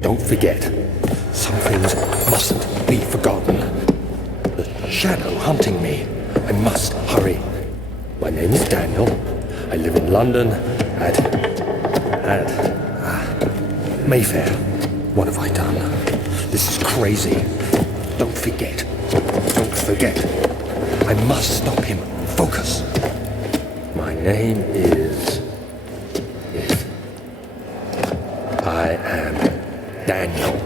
Don't forget. Some things mustn't be forgotten. The shadow hunting me. I must hurry. My name is Daniel. I live in London at Mayfair. What have I done? This is crazy. Don't forget. Don't forget. I must stop him. Focus. My name is... Yes. I am Daniel.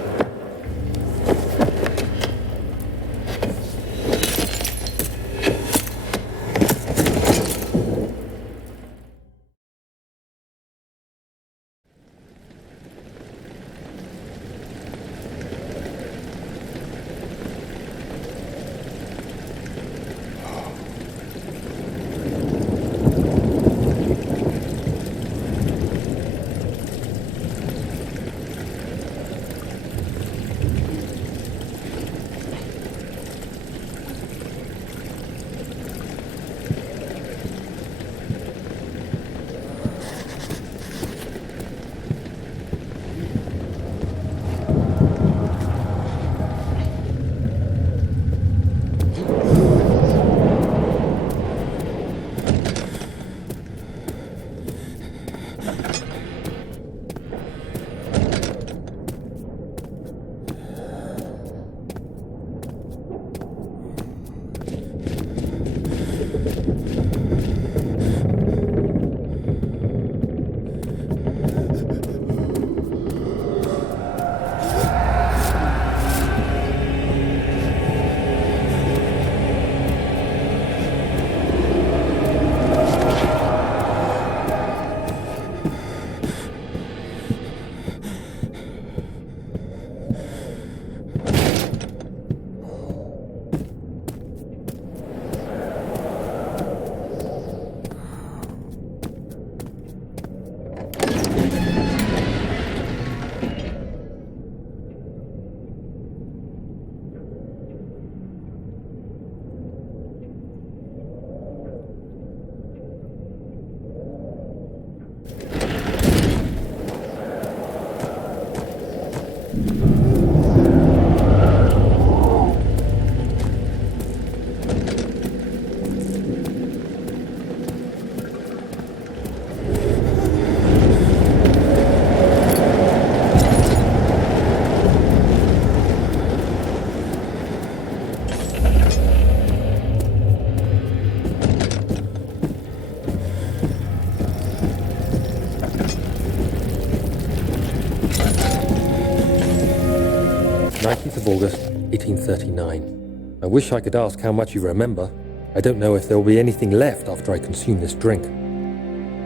August 1839. I wish I could ask how much you remember. I don't know if there will be anything left after I consume this drink.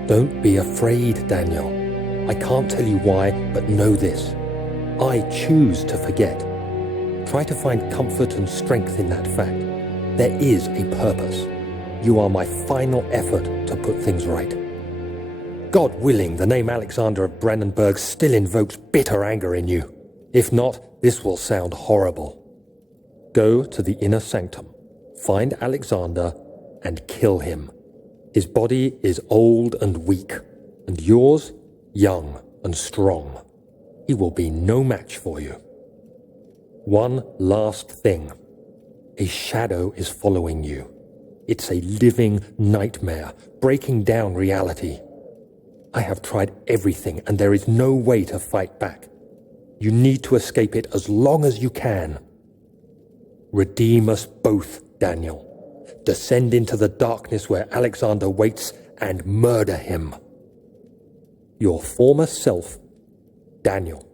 Don't be afraid, Daniel. I can't tell you why, but know this. I choose to forget. Try to find comfort and strength in that fact. There is a purpose. You are my final effort to put things right. God willing, the name Alexander of Brennenburg still invokes bitter anger in you. If not, this will sound horrible. Go to the Inner Sanctum, find Alexander, and kill him. His body is old and weak, and yours, young and strong. He will be no match for you. One last thing. A shadow is following you. It's a living nightmare, breaking down reality. I have tried everything, and there is no way to fight back. You need to escape it as long as you can. Redeem us both, Daniel. Descend into the darkness where Alexander waits and murder him. Your former self, Daniel.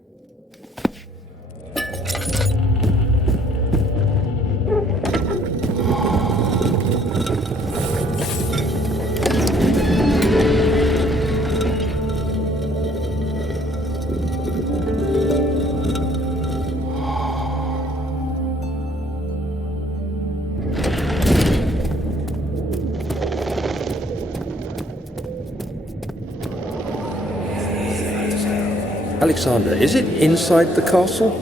Alexander, is it inside the castle?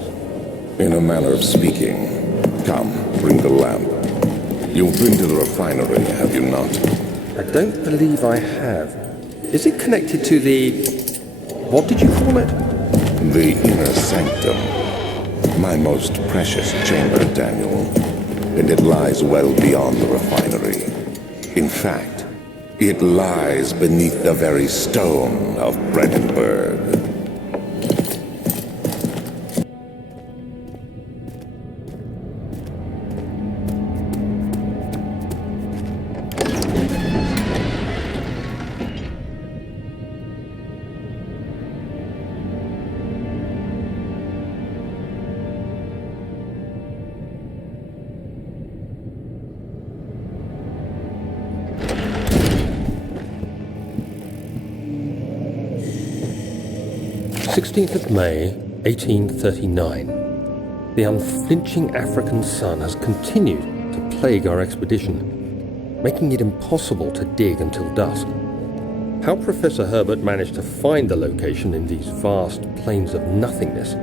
In a manner of speaking. Come, bring the lamp. You've been to the refinery, have you not? I don't believe I have. Is it connected to the... what did you call it? The Inner Sanctum. My most precious chamber, Daniel. And it lies well beyond the refinery. In fact, it lies beneath the very stone of Brennenburg. May 1839. The unflinching African sun has continued to plague our expedition, making it impossible to dig until dusk. How Professor Herbert managed to find the location in these vast plains of nothingness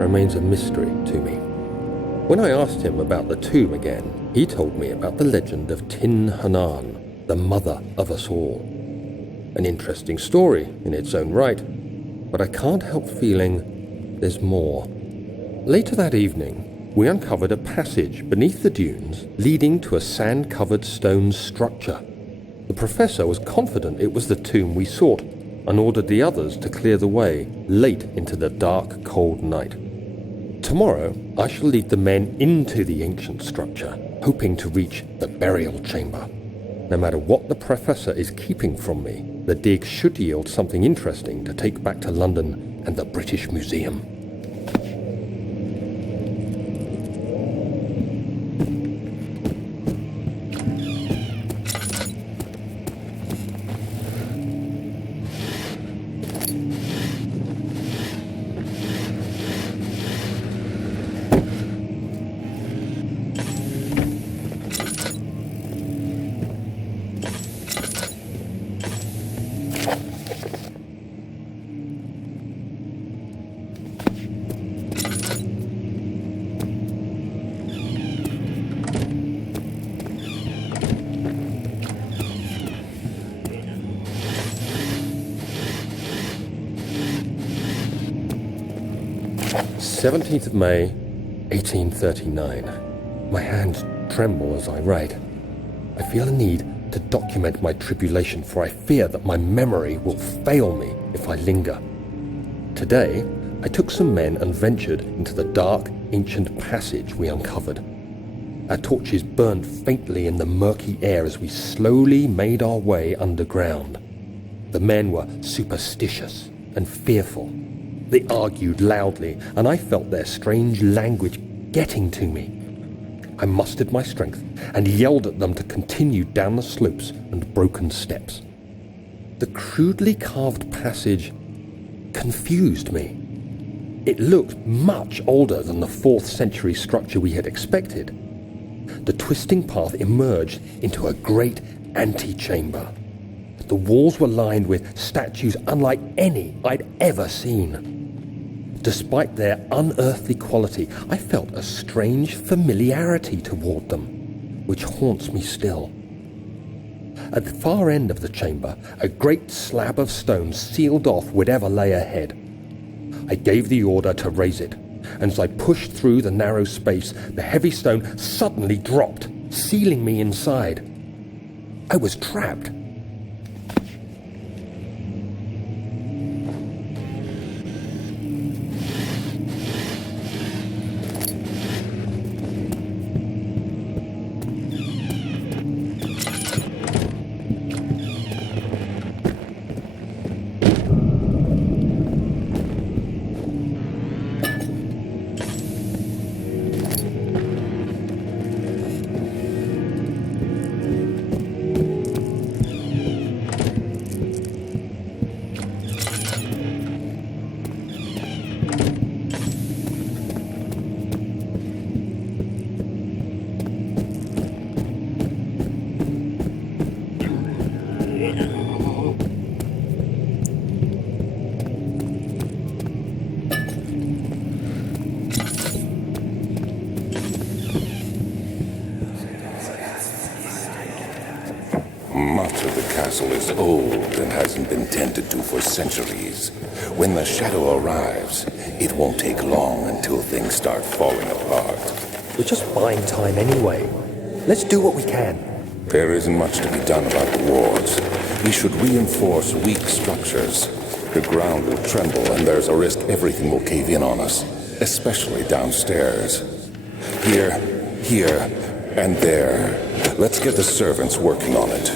remains a mystery to me. When I asked him about the tomb again, he told me about the legend of Tin Hanan, the mother of us all. An interesting story in its own right, but I can't help feeling there's more. Later that evening, we uncovered a passage beneath the dunes leading to a sand-covered stone structure. The professor was confident it was the tomb we sought and ordered the others to clear the way late into the dark, cold night. Tomorrow, I shall lead the men into the ancient structure, hoping to reach the burial chamber. No matter what the professor is keeping from me, the dig should yield something interesting to take back to London and the British Museum. May 1839. My hands tremble as I write. I feel a need to document my tribulation, for I fear that my memory will fail me if I linger. Today, I took some men and ventured into the dark, ancient passage we uncovered. Our torches burned faintly in the murky air as we slowly made our way underground. The men were superstitious and fearful. They argued loudly, and I felt their strange language getting to me. I mustered my strength and yelled at them to continue down the slopes and broken steps. The crudely carved passage confused me. It looked much older than the 4th century structure we had expected. The twisting path emerged into a great antechamber. The walls were lined with statues unlike any I'd ever seen. Despite their unearthly quality, I felt a strange familiarity toward them, which haunts me still. At the far end of the chamber, a great slab of stone sealed off whatever lay ahead. I gave the order to raise it, and as I pushed through the narrow space, the heavy stone suddenly dropped, sealing me inside. I was trapped. castle is old and hasn't been tended to for centuries. When the shadow arrives, it won't take long until things start falling apart. We're just buying time anyway. Let's do what we can. There isn't much to be done about the wards. We should reinforce weak structures. The ground will tremble and there's a risk everything will cave in on us, especially downstairs. Here, and there. Let's get the servants working on it.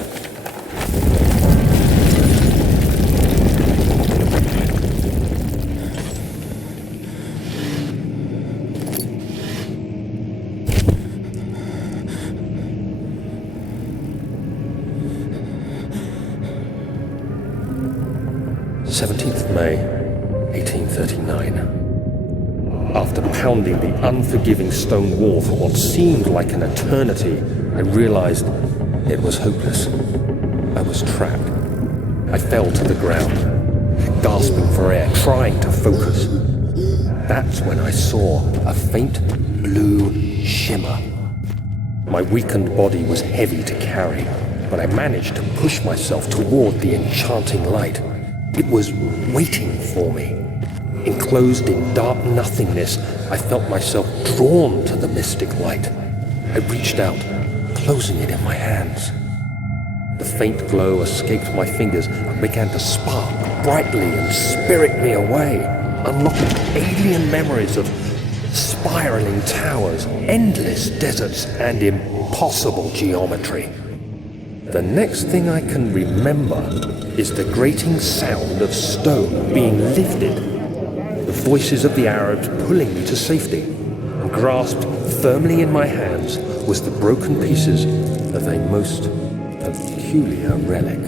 May 1839. After pounding the unforgiving stone wall for what seemed like an eternity, I realized it was hopeless. I was trapped. I fell to the ground, gasping for air, trying to focus. That's when I saw a faint blue shimmer. My weakened body was heavy to carry, but I managed to push myself toward the enchanting light. It was waiting for me. Enclosed in dark nothingness, I felt myself drawn to the mystic light. I reached out, closing it in my hands. The faint glow escaped my fingers and began to spark brightly and spirit me away, unlocking alien memories of spiraling towers, endless deserts, and impossible geometry. The next thing I can remember is the grating sound of stone being lifted, the voices of the Arabs pulling me to safety, and grasped firmly in my hands was the broken pieces of a most peculiar relic.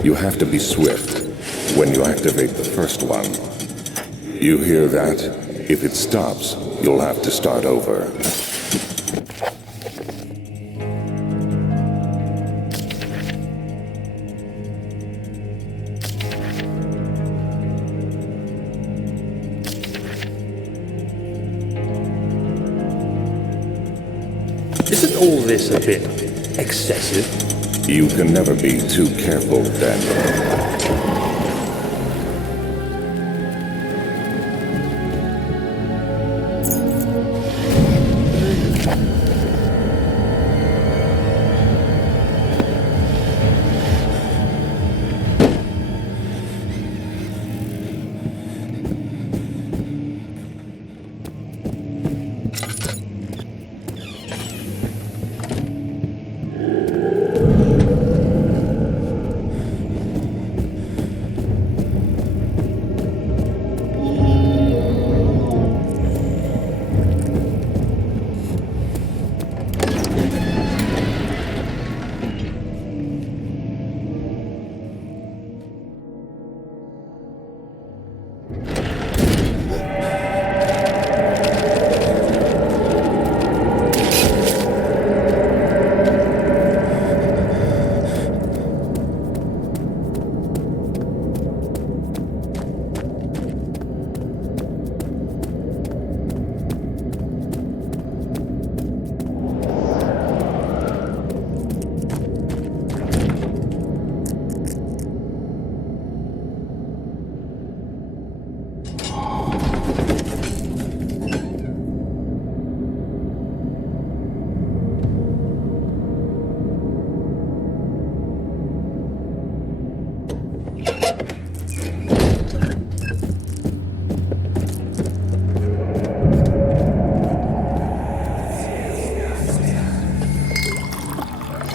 You have to be swift when you activate the first one. You hear that? If it stops, you'll have to start over. Isn't all this a bit excessive? You can never be too careful, Daniel.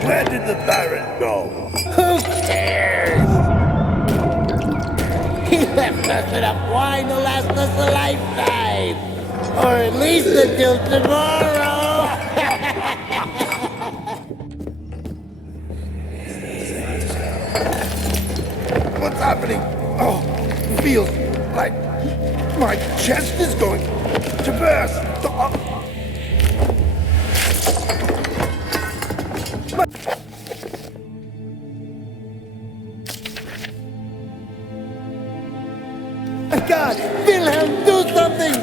Where did the Baron go? Who cares? He left us enough wine to last us a lifetime. Or at least until tomorrow. What's happening? Oh, it feels like my chest is going to burst. God, Wilhelm, do something!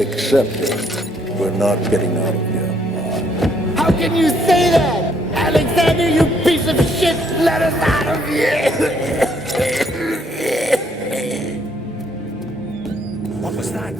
Accept it. We're not getting out of here. How can you say that? Alexander, you piece of shit! Let us out of here! What was that?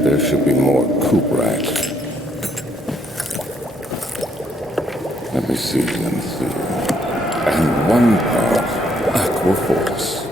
There should be more coop racks. Let me see. And one part aqua force.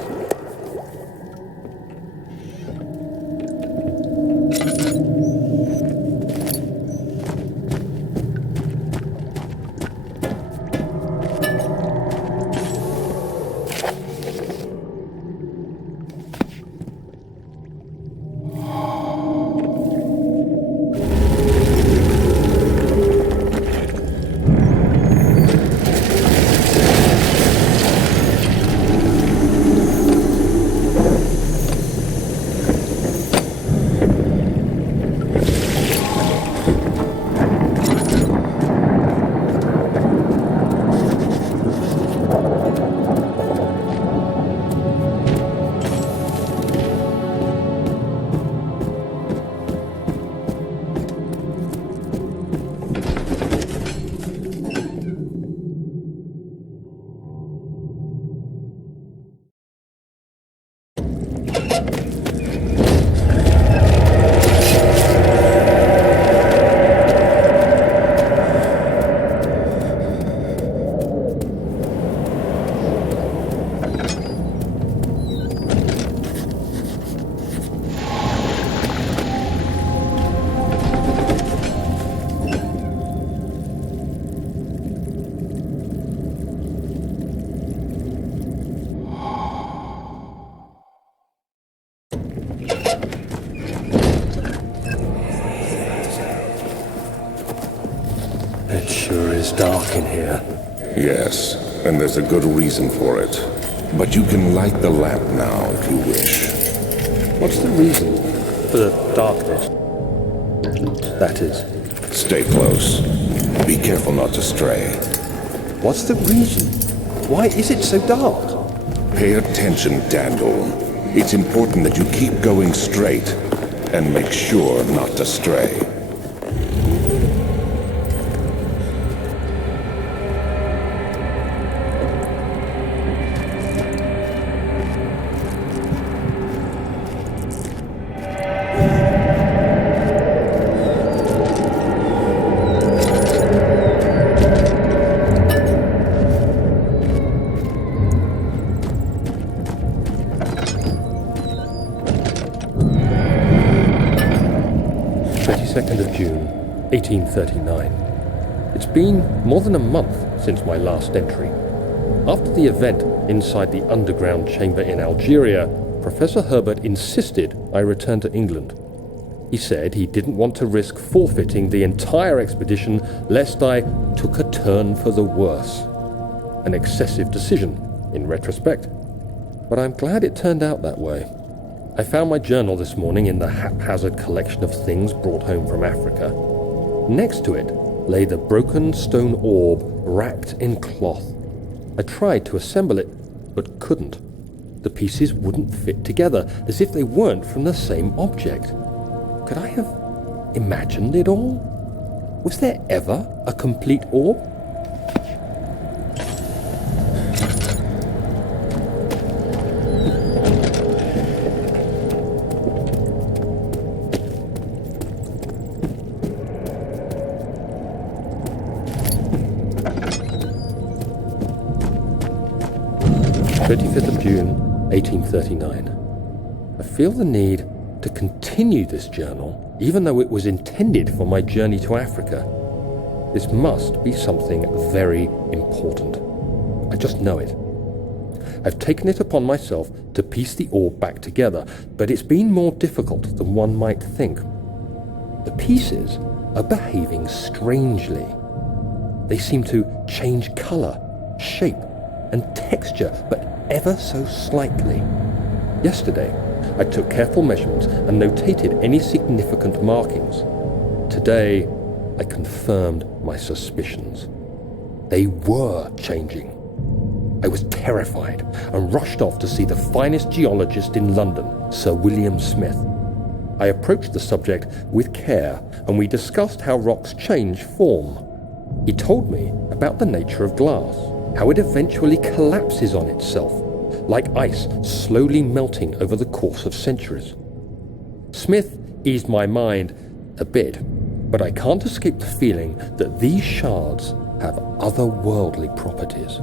dark in here. Yes, and there's a good reason for it. But you can light the lamp now if you wish. What's the reason for the darkness? That is. Stay close. Be careful not to stray. What's the reason? Why is it so dark? Pay attention, Daniel. It's important that you keep going straight and make sure not to stray. June 1839. It's been more than a month since my last entry. After the event inside the underground chamber in Algeria, Professor Herbert insisted I return to England. He said he didn't want to risk forfeiting the entire expedition lest I took a turn for the worse. An excessive decision, in retrospect. But I'm glad it turned out that way. I found my journal this morning in the haphazard collection of things brought home from Africa. Next to it lay the broken stone orb wrapped in cloth. I tried to assemble it, but couldn't. The pieces wouldn't fit together, as if they weren't from the same object. Could I have imagined it all? Was there ever a complete orb? June 1839. I feel the need to continue this journal, even though it was intended for my journey to Africa. This must be something very important. I just know it. I've taken it upon myself to piece the orb back together, but it's been more difficult than one might think. The pieces are behaving strangely. They seem to change colour, shape, and texture, but ever so slightly. Yesterday, I took careful measurements and notated any significant markings. Today, I confirmed my suspicions. They were changing. I was terrified and rushed off to see the finest geologist in London, Sir William Smith. I approached the subject with care, and we discussed how rocks change form. He told me about the nature of glass, how it eventually collapses on itself, like ice slowly melting over the course of centuries. Smith eased my mind a bit, but I can't escape the feeling that these shards have otherworldly properties.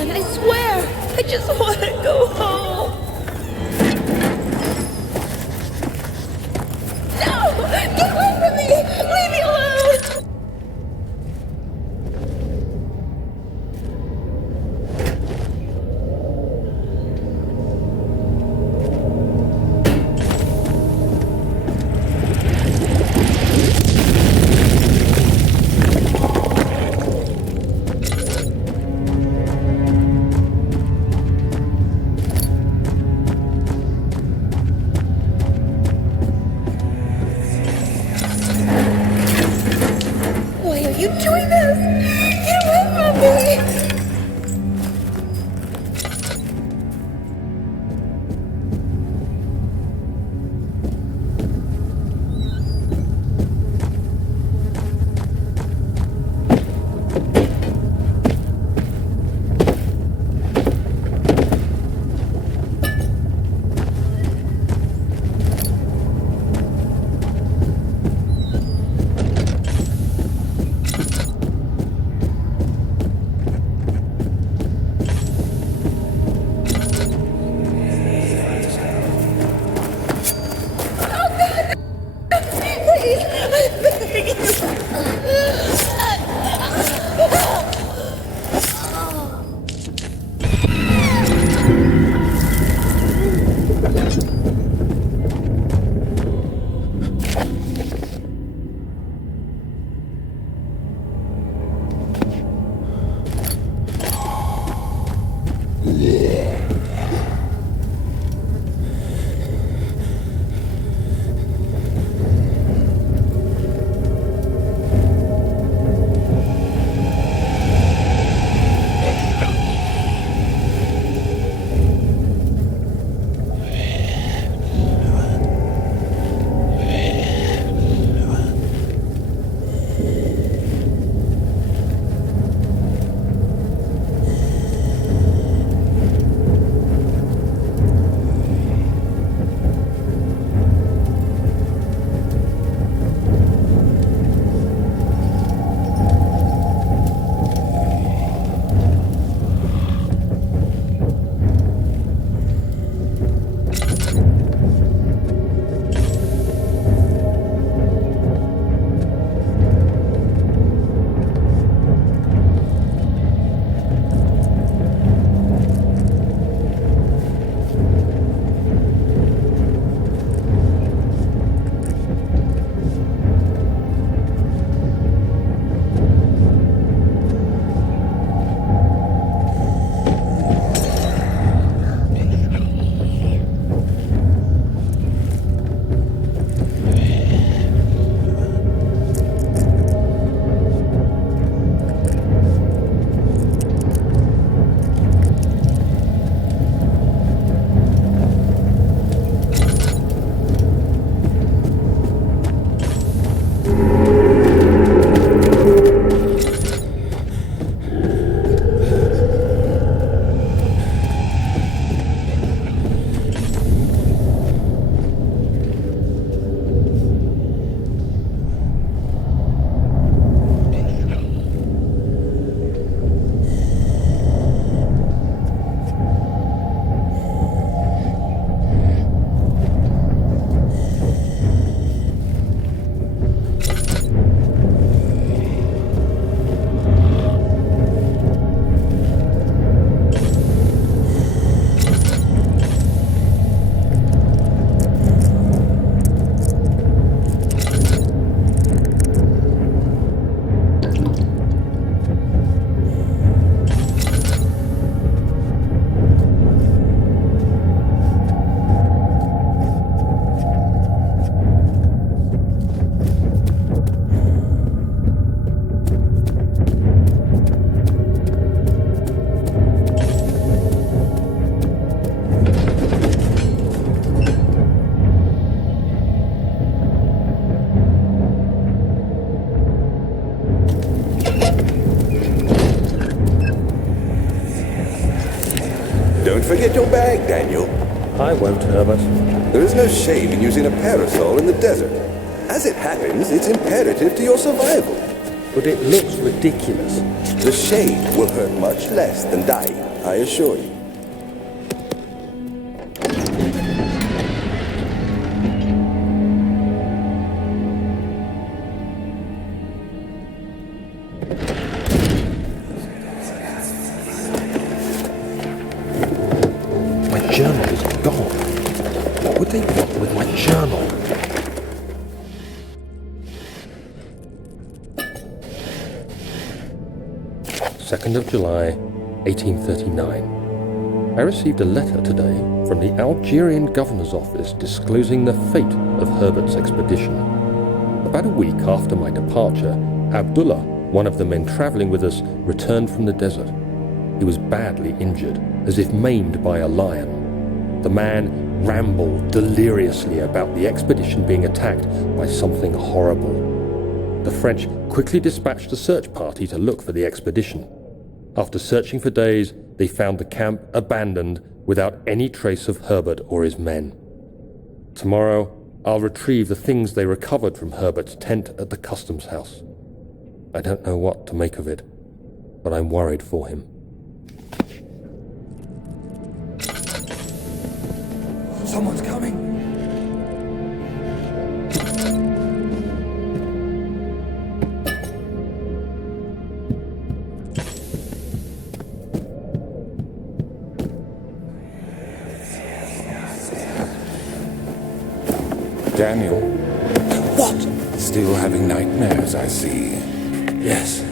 on, I swear. I just want to go home. No! Get away from me! Leave me alone! Why are you doing this? Get away from me! Please, I'm begging Don't forget your bag, Daniel. I won't, Herbert. There is no shame in using a parasol in the desert. As it happens, it's imperative to your survival. but it looks ridiculous. The shade will hurt much less than dying, I assure you. My journal is gone. What would they want with my journal? July 2nd, 1839. I received a letter today from the Algerian governor's office disclosing the fate of Herbert's expedition. About a week after my departure, Abdullah, one of the men travelling with us, returned from the desert. He was badly injured, as if maimed by a lion. The man rambled deliriously about the expedition being attacked by something horrible. The French quickly dispatched a search party to look for the expedition. After searching for days, they found the camp abandoned without any trace of Herbert or his men. Tomorrow, I'll retrieve the things they recovered from Herbert's tent at the customs house. I don't know what to make of it, but I'm worried for him. Someone's coming. Daniel, What? still having nightmares, I see. Yes,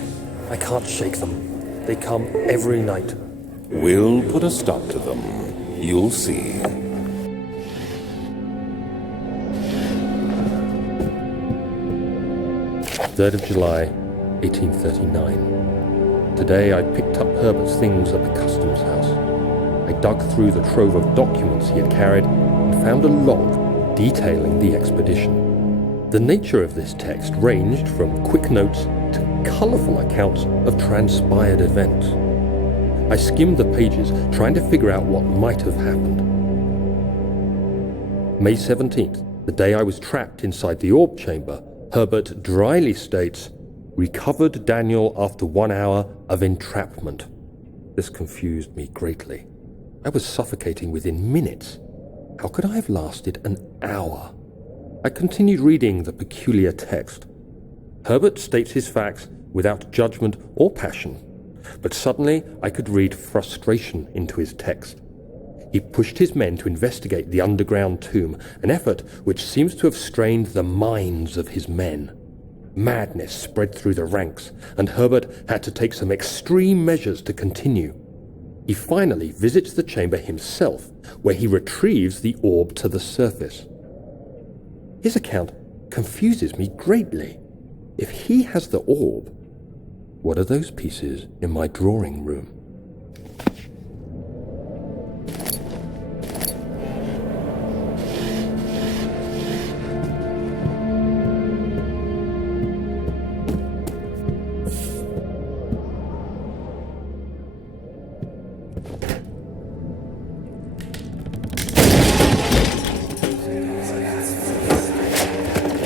I can't shake them. They come every night. We'll put a stop to them. You'll see. July 3rd, 1839. Today I picked up Herbert's things at the customs house. I dug through the trove of documents he had carried and found a log detailing the expedition. The nature of this text ranged from quick notes to colourful accounts of transpired events. I skimmed the pages, trying to figure out what might have happened. May 17th, the day I was trapped inside the orb chamber, Herbert dryly states, "Recovered Daniel after 1 hour of entrapment." This confused me greatly. I was suffocating within minutes. How could I have lasted an hour? I continued reading the peculiar text. Herbert states his facts without judgment or passion, but suddenly I could read frustration into his text. He pushed his men to investigate the underground tomb, an effort which seems to have strained the minds of his men. Madness spread through the ranks, and Herbert had to take some extreme measures to continue. He finally visits the chamber himself, where he retrieves the orb to the surface. His account confuses me greatly. If he has the orb, what are those pieces in my drawing room?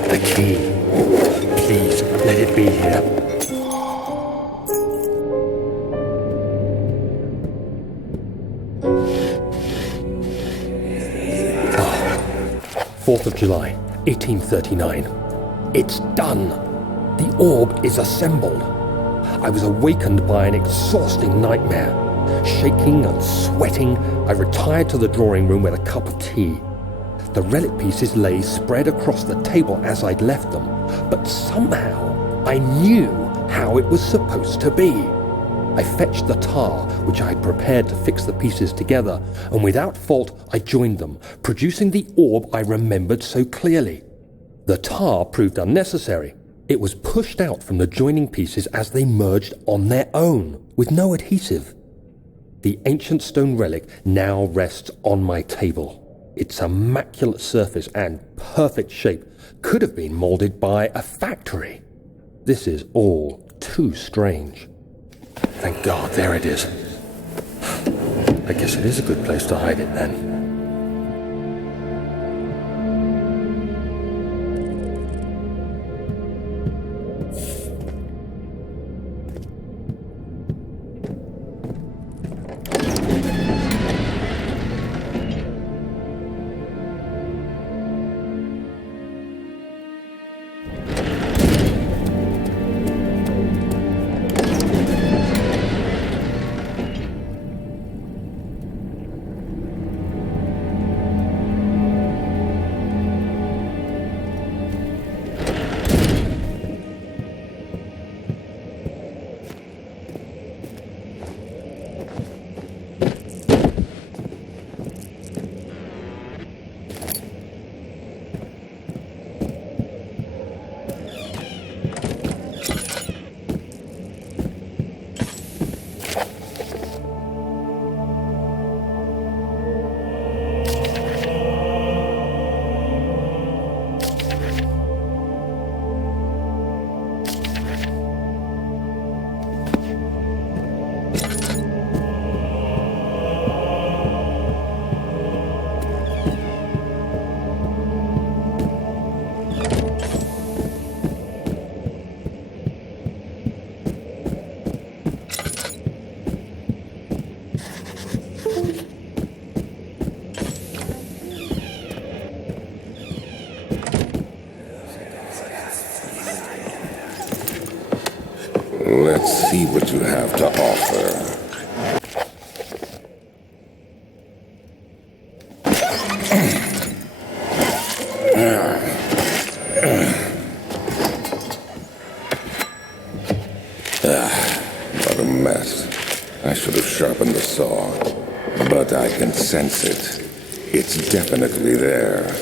The key. Please, let it be here. July 4th, 1839. It's done. The orb is assembled. I was awakened by an exhausting nightmare. Shaking and sweating, I retired to the drawing room with a cup of tea. The relic pieces lay spread across the table as I'd left them, but somehow I knew how it was supposed to be. I fetched the tar, which I had prepared to fix the pieces together, and without fault I joined them, producing the orb I remembered so clearly. The tar proved unnecessary. It was pushed out from the joining pieces as they merged on their own, with no adhesive. The ancient stone relic now rests on my table. Its immaculate surface and perfect shape could have been moulded by a factory. This is all too strange. Thank God, there it is. I guess it is a good place to hide it then. see what you have to offer. What a mess. I should have sharpened the saw, but I can sense it. It's definitely there.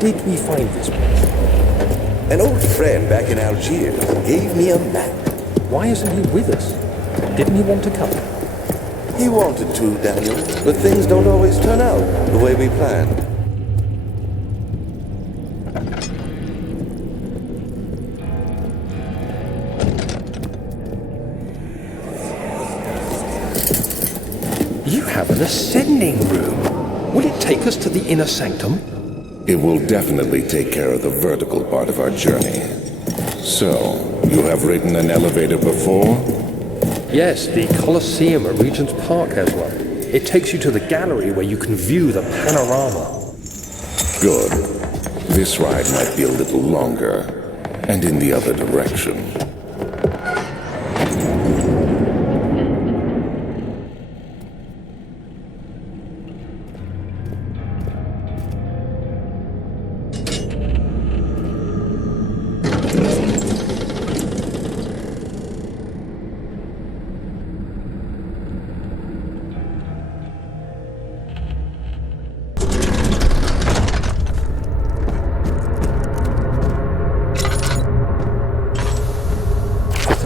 Did we find this place? An old friend back in Algiers gave me a map. Why isn't he with us? Didn't he want to come? He wanted to, Daniel, but things don't always turn out the way we planned. You have an ascending room. Will it take us to the Inner Sanctum? It will definitely take care of the vertical part of our journey. So, you have ridden an elevator before? Yes, the Colosseum at Regent's Park has one. It takes you to the gallery where you can view the panorama. Good. This ride might be a little longer, and in the other direction.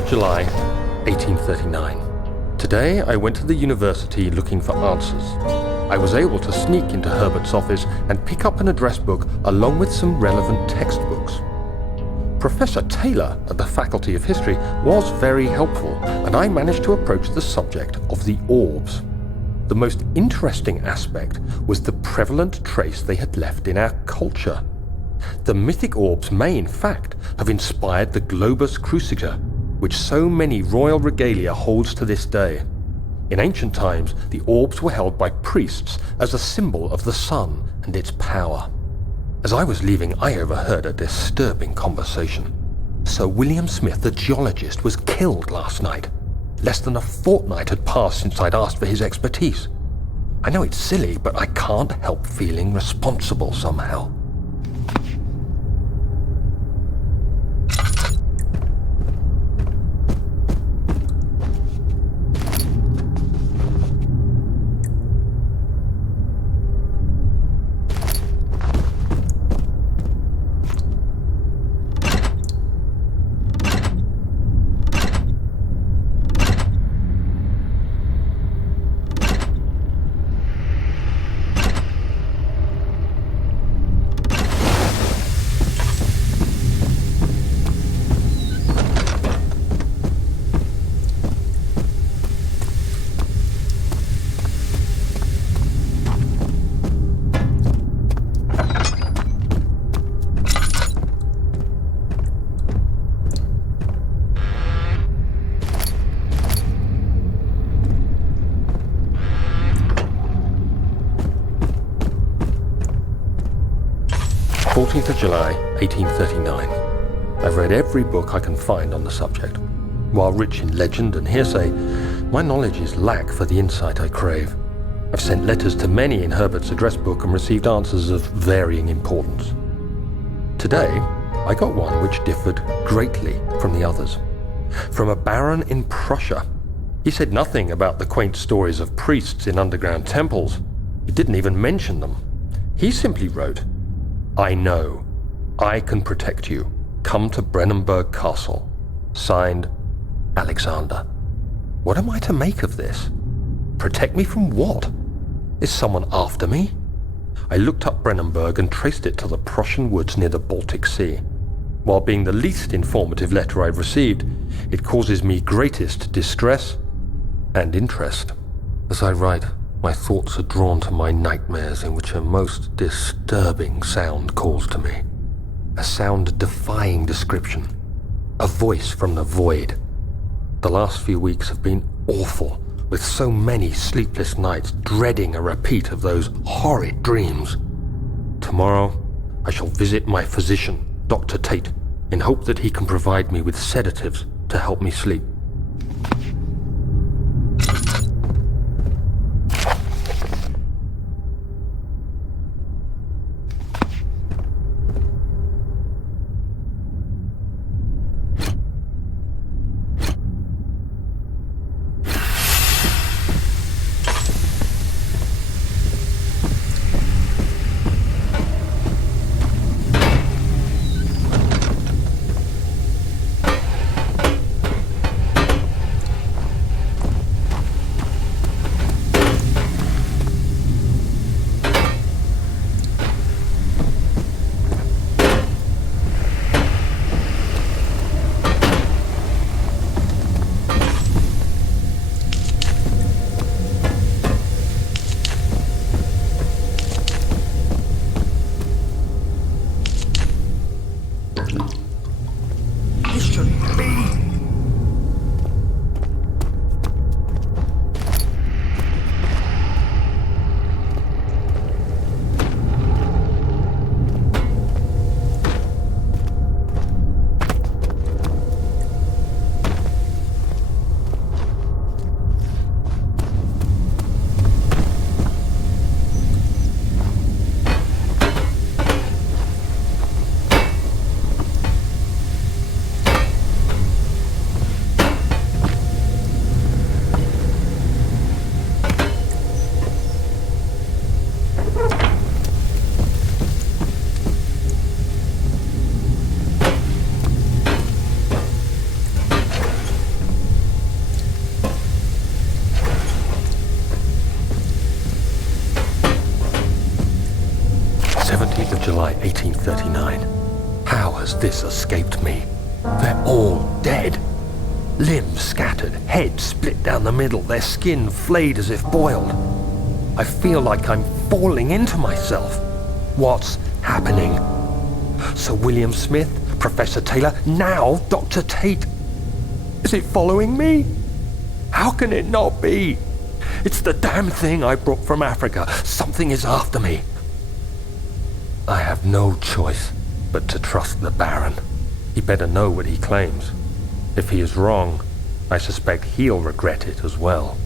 July 1839. Today I went to the university looking for answers. I was able to sneak into Herbert's office and pick up an address book along with some relevant textbooks. Professor Taylor at the Faculty of History was very helpful, and I managed to approach the subject of the orbs. The most interesting aspect was the prevalent trace they had left in our culture. The mythic orbs may in fact have inspired the globus cruciger, which so many royal regalia holds to this day. In ancient times, the orbs were held by priests as a symbol of the sun and its power. As I was leaving, I overheard a disturbing conversation. Sir William Smith, the geologist, was killed last night. Less than a fortnight had passed since I'd asked for his expertise. I know it's silly, but I can't help feeling responsible somehow. 14th of July, 1839. I've read every book I can find on the subject. While rich in legend and hearsay, my knowledge is lack for the insight I crave. I've sent letters to many in Herbert's address book and received answers of varying importance. Today, I got one which differed greatly from the others. From a baron in Prussia. He said nothing about the quaint stories of priests in underground temples. He didn't even mention them. He simply wrote, "I know. I can protect you. Come to Brennenburg Castle. Signed, Alexander." What am I to make of this? Protect me from what? Is someone after me? I looked up Brennenburg and traced it to the Prussian woods near the Baltic Sea. While being the least informative letter I've received, it causes me greatest distress and interest. As I write, my thoughts are drawn to my nightmares in which a most disturbing sound calls to me. A sound defying description. A voice from the void. The last few weeks have been awful, with so many sleepless nights dreading a repeat of those horrid dreams. Tomorrow, I shall visit my physician, Dr. Tate, in hope that he can provide me with sedatives to help me sleep. July 1839. How has this escaped me? They're all dead. Limbs scattered, heads split down the middle, their skin flayed as if boiled. I feel like I'm falling into myself. What's happening? Sir William Smith, Professor Taylor, now Dr. Tate. Is it following me? How can it not be? It's the damn thing I brought from Africa. Something is after me. I have no choice but to trust the Baron. He better know what he claims. If he is wrong, I suspect he'll regret it as well.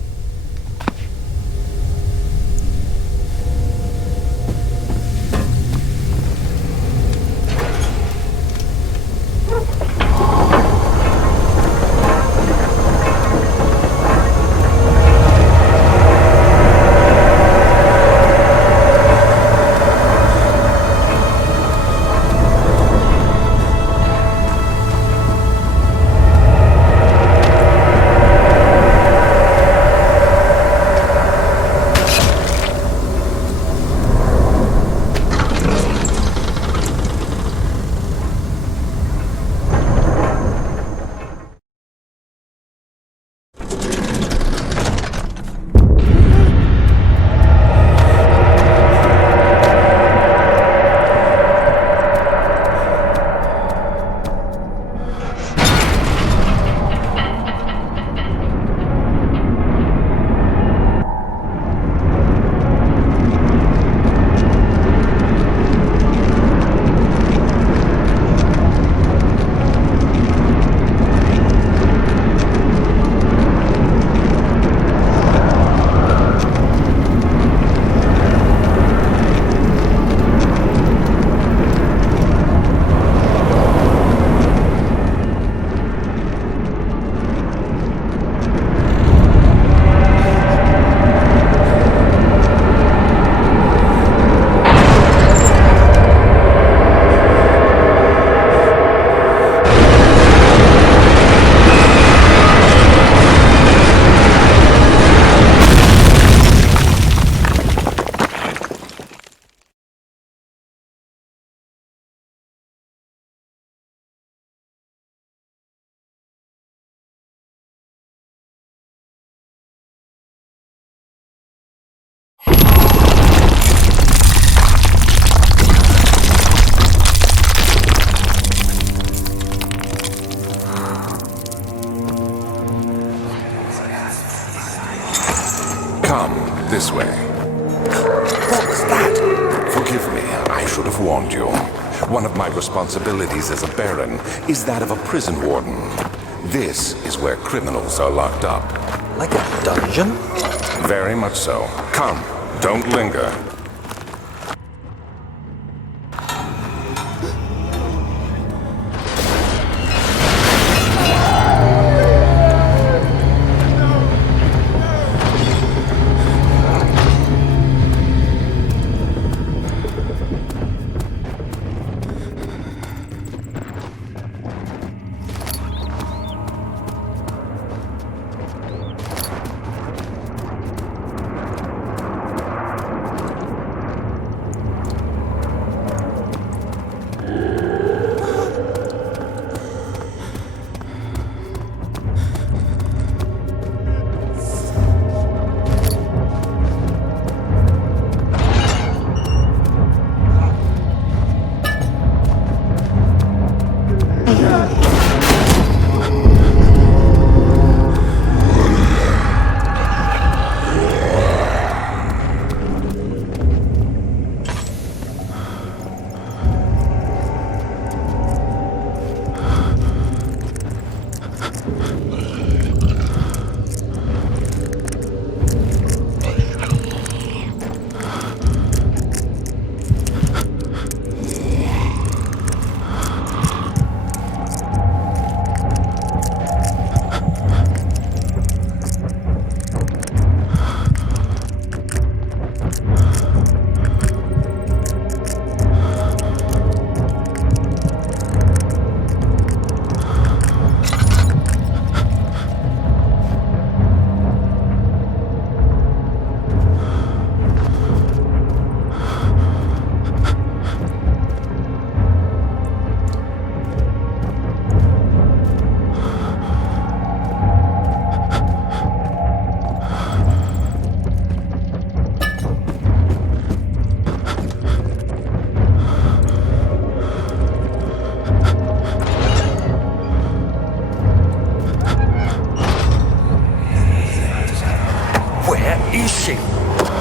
Come, this way. What was that? Forgive me, I should have warned you. One of my responsibilities as a baron is that of a prison warden. This is where criminals are locked up. Like a dungeon? Very much so. Come, don't linger.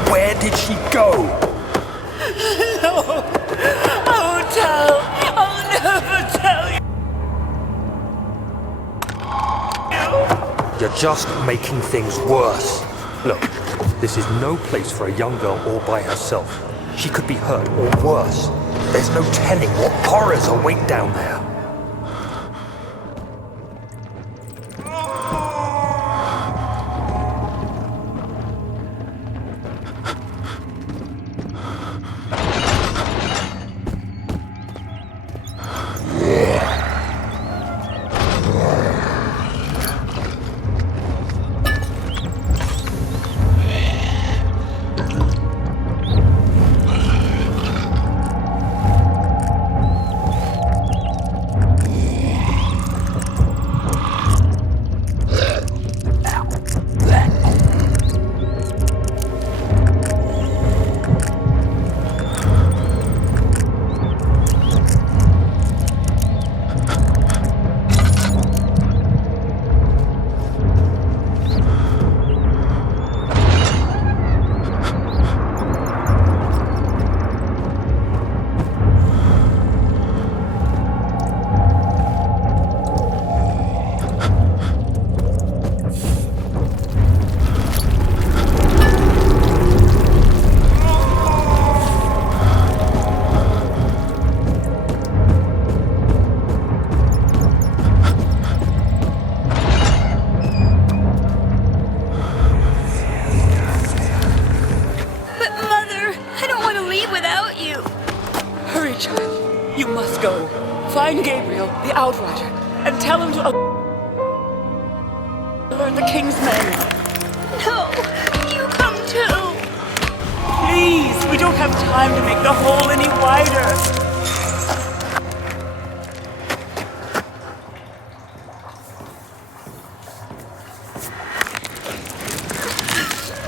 Where did she go? No, I won't tell. I'll never tell you. You're just making things worse. Look, this is no place for a young girl all by herself. She could be hurt or worse. There's no telling what horrors await down there. Find Gabriel, the Outrider, and tell him to alert the King's men. No, you come too. Please, we don't have time to make the hole any wider.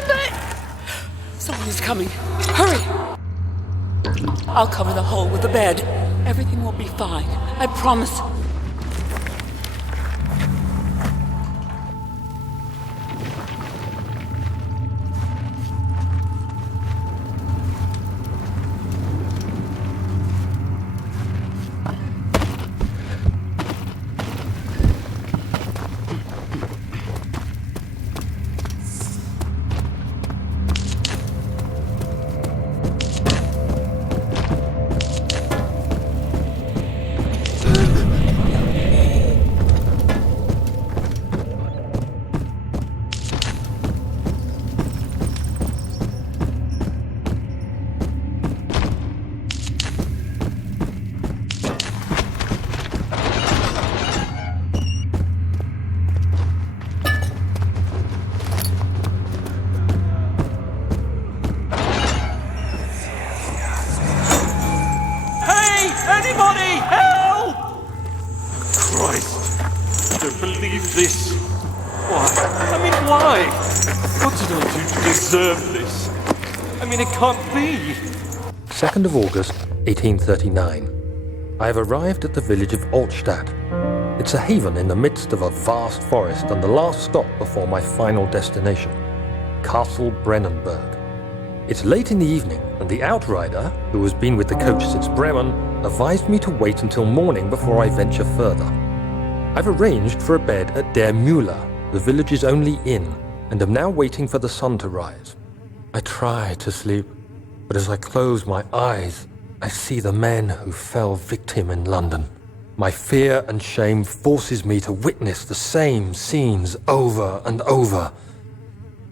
But someone is coming. Hurry! I'll cover the hole with the bed. Everything will be fine. I promise. deserve this. I mean, it can't be. 2nd of August, 1839. I have arrived at the village of Altstadt. It's a haven in the midst of a vast forest and the last stop before my final destination, Castle Brennenburg. It's late in the evening, and the outrider, who has been with the coach since Bremen, advised me to wait until morning before I venture further. I've arranged for a bed at Der Müller, the village's only inn, and am now waiting for the sun to rise. I try to sleep, but as I close my eyes, I see the men who fell victim in London. My fear and shame forces me to witness the same scenes over and over.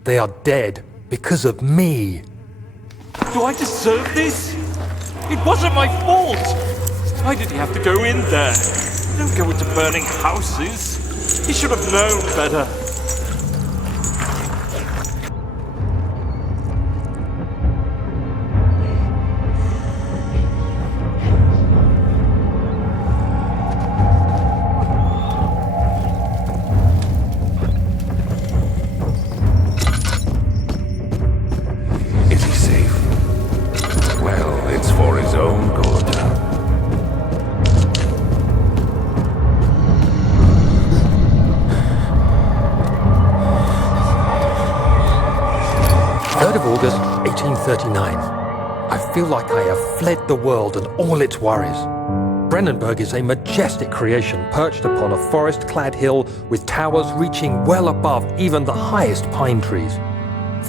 They are dead because of me. Do I deserve this? It wasn't my fault. Why did he have to go in there? Don't go into burning houses. He should have known better. Is he safe? Well, it's for his own good. 3rd of August, 1839. I feel like I have fled the world and all its worries. Brennenburg is a majestic creation perched upon a forest-clad hill with towers reaching well above even the highest pine trees.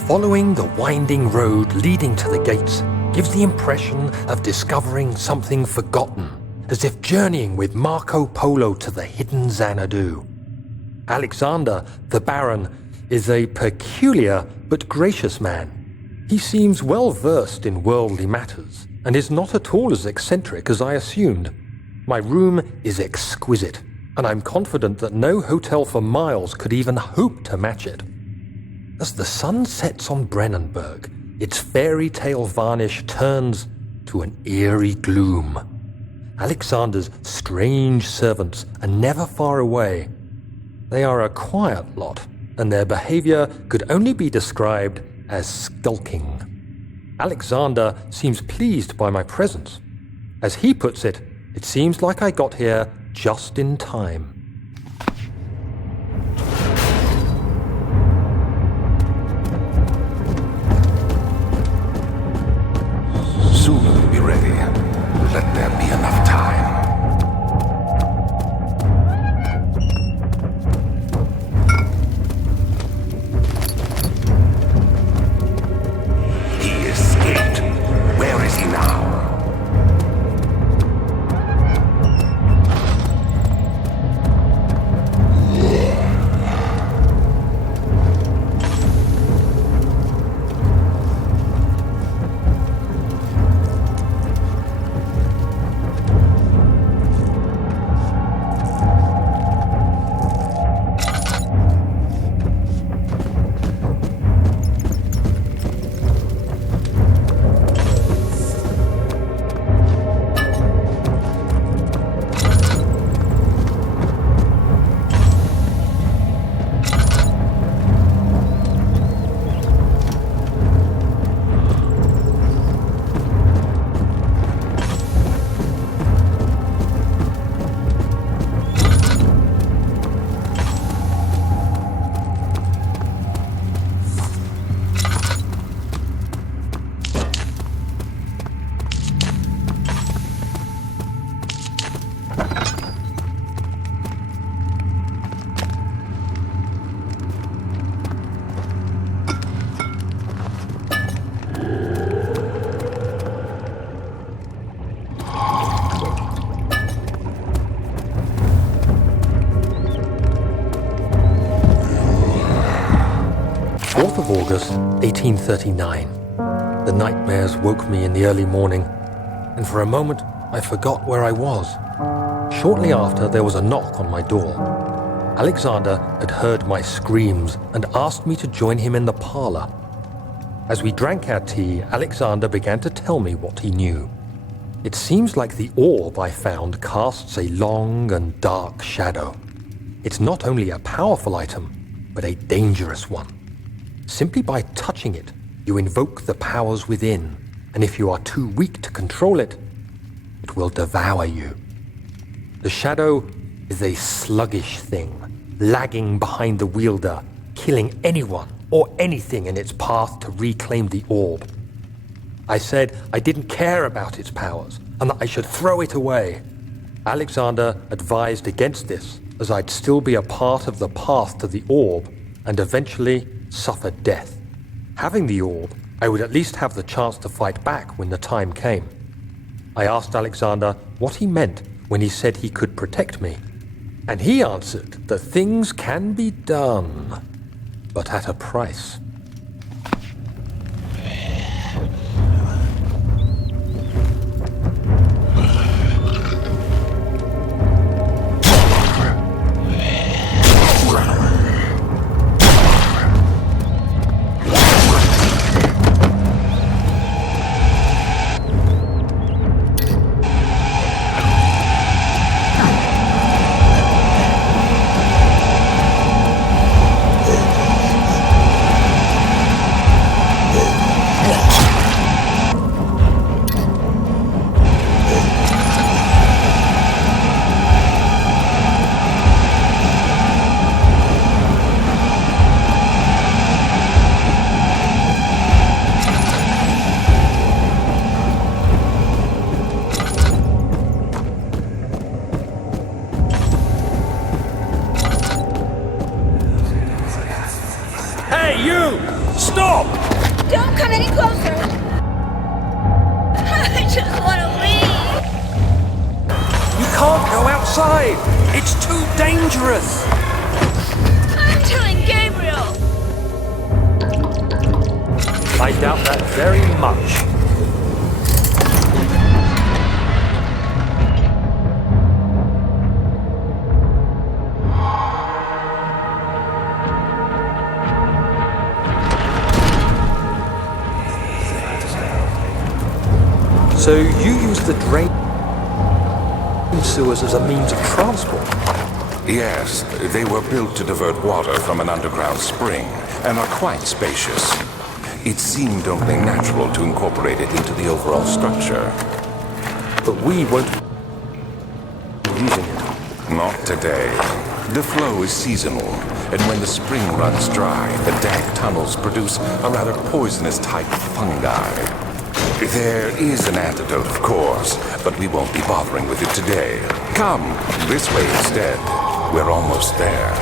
Following the winding road leading to the gates gives the impression of discovering something forgotten, as if journeying with Marco Polo to the hidden Xanadu. Alexander, the Baron, is a peculiar but gracious man. He seems well versed in worldly matters and is not at all as eccentric as I assumed. My room is exquisite, and I'm confident that no hotel for miles could even hope to match it. As the sun sets on Brennenburg, its fairy tale varnish turns to an eerie gloom. Alexander's strange servants are never far away. They are a quiet lot, and their behavior could only be described as skulking. Alexander seems pleased by my presence. As he puts it, it seems like I got here just in time. Soon we'll be ready. Let there be enough time. He escaped. Where is he now? August 1839. The nightmares woke me in the early morning, and for a moment I forgot where I was. Shortly after, there was a knock on my door. Alexander had heard my screams and asked me to join him in the parlor. As we drank our tea, Alexander began to tell me what he knew. It seems like the orb I found casts a long and dark shadow. It's not only a powerful item, but a dangerous one. Simply by touching it, you invoke the powers within, and if you are too weak to control it, it will devour you. The shadow is a sluggish thing, lagging behind the wielder, killing anyone or anything in its path to reclaim the orb. I said I didn't care about its powers, and that I should throw it away. Alexander advised against this, as I'd still be a part of the path to the orb, and eventually suffer death. Having the orb, I would at least have the chance to fight back when the time came. I asked Alexander what he meant when he said he could protect me, and he answered that things can be done, but at a price. Don't come any closer. I just want to leave. You can't go outside. It's too dangerous. I'm telling Gabriel. I doubt that very much. So you use the drain sewers as a means of transport? Yes, they were built to divert water from an underground spring and are quite spacious. It seemed only natural to incorporate it into the overall structure. But we won't be using it. Not today. The flow is seasonal, and when the spring runs dry, the dank tunnels produce a rather poisonous type of fungi. There is an antidote, of course, but we won't be bothering with it today. Come, this way instead. We're almost there.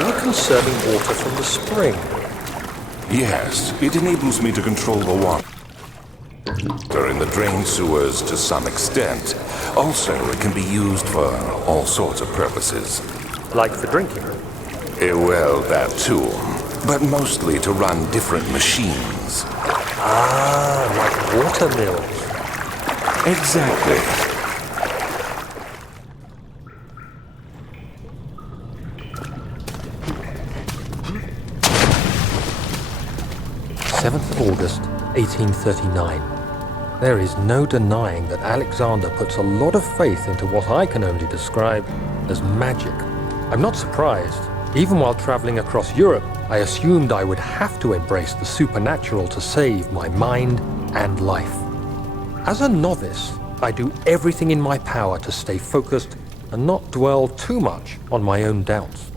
Are you conserving water from the spring? Yes, it enables me to control the water in the drain sewers to some extent. Also, it can be used for all sorts of purposes. Like for drinking? Well, that too. But mostly to run different machines. Ah, like water mills. Exactly. August 1839. There is no denying that Alexander puts a lot of faith into what I can only describe as magic. I'm not surprised. Even while traveling across Europe, I assumed I would have to embrace the supernatural to save my mind and life. As a novice, I do everything in my power to stay focused and not dwell too much on my own doubts.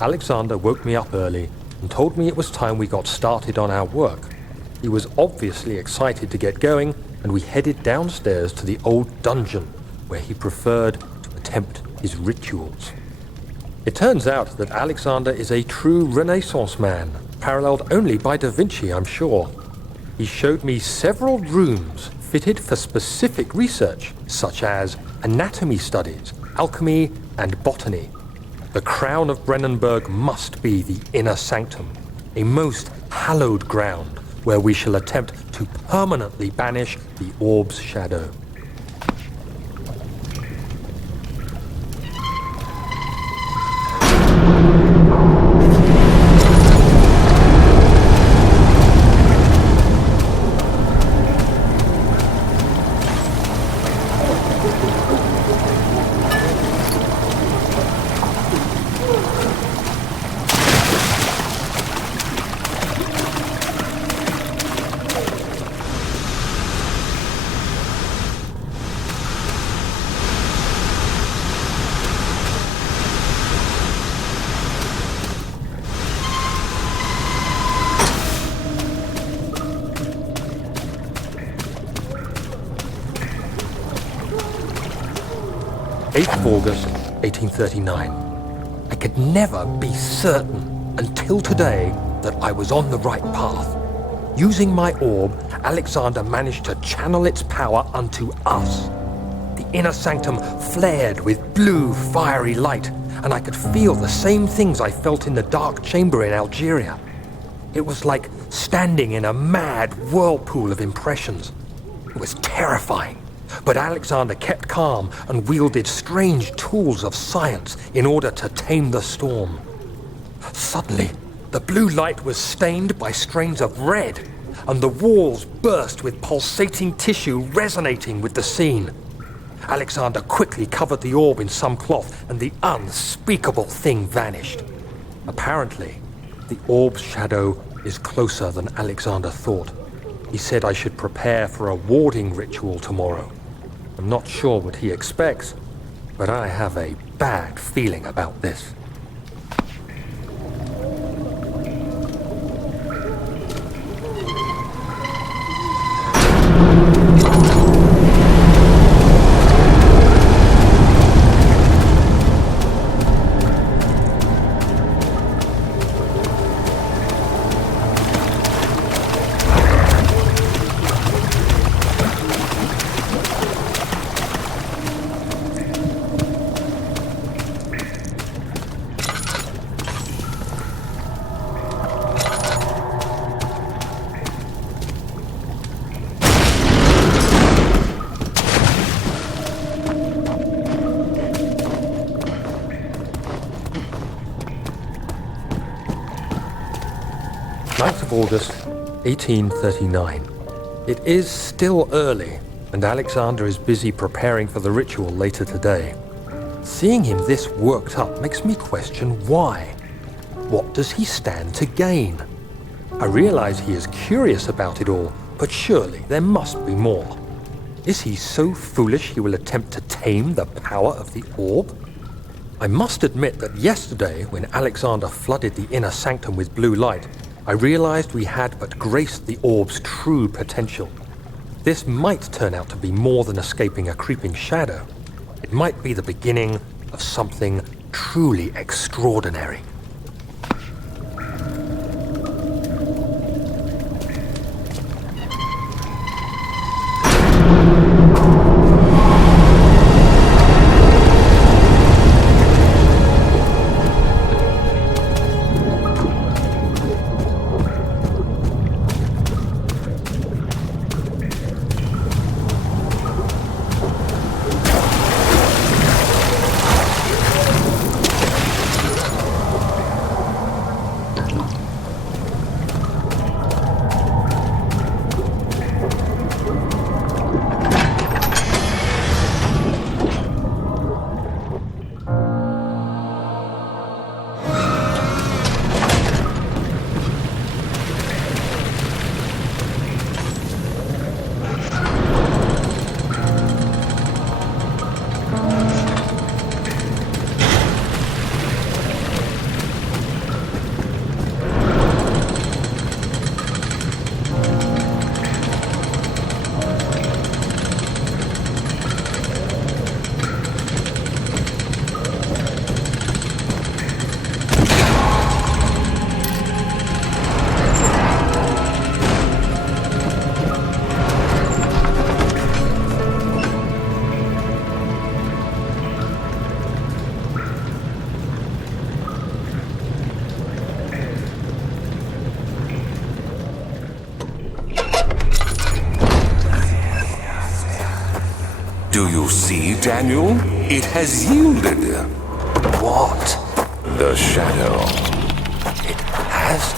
Alexander woke me up early and told me it was time we got started on our work. He was obviously excited to get going, and we headed downstairs to the old dungeon where he preferred to attempt his rituals. It turns out that Alexander is a true Renaissance man, paralleled only by Da Vinci, I'm sure. He showed me several rooms fitted for specific research, such as anatomy studies, alchemy, and botany. The crown of Brennenburg must be the Inner Sanctum, a most hallowed ground where we shall attempt to permanently banish the orb's shadow. August 1839. I could never be certain until today that I was on the right path. Using my orb, Alexander managed to channel its power unto us. The Inner Sanctum flared with blue, fiery light, and I could feel the same things I felt in the dark chamber in Algeria. It was like standing in a mad whirlpool of impressions. It was terrifying. But Alexander kept calm and wielded strange tools of science in order to tame the storm. Suddenly, the blue light was stained by strains of red, and the walls burst with pulsating tissue resonating with the scene. Alexander quickly covered the orb in some cloth, and the unspeakable thing vanished. Apparently, the orb's shadow is closer than Alexander thought. He said I should prepare for a warding ritual tomorrow. I'm not sure what he expects, but I have a bad feeling about this. August 1839. It is still early, and Alexander is busy preparing for the ritual later today. Seeing him this worked up makes me question why. What does he stand to gain? I realize he is curious about it all, but surely there must be more. Is he so foolish he will attempt to tame the power of the orb? I must admit that yesterday, when Alexander flooded the Inner Sanctum with blue light, I realized we had but graced the orb's true potential. This might turn out to be more than escaping a creeping shadow. It might be the beginning of something truly extraordinary. Do you see, Daniel? It has yielded. What? The shadow. It has?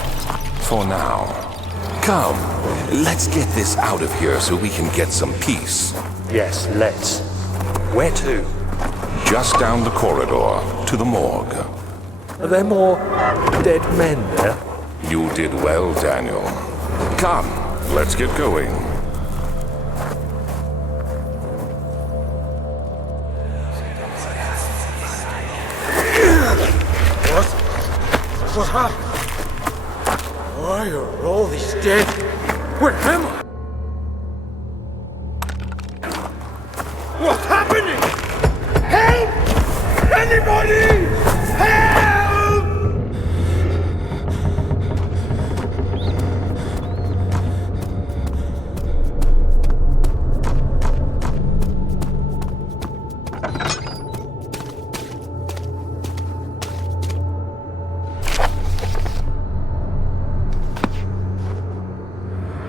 For now. Come, let's get this out of here so we can get some peace. Yes, let's. Where to? Just down the corridor, to the morgue. Are there more dead men there? You did well, Daniel. Come, let's get going. What happened? Why are all these dead? Where am I? What's happening? Help! Anybody! Help!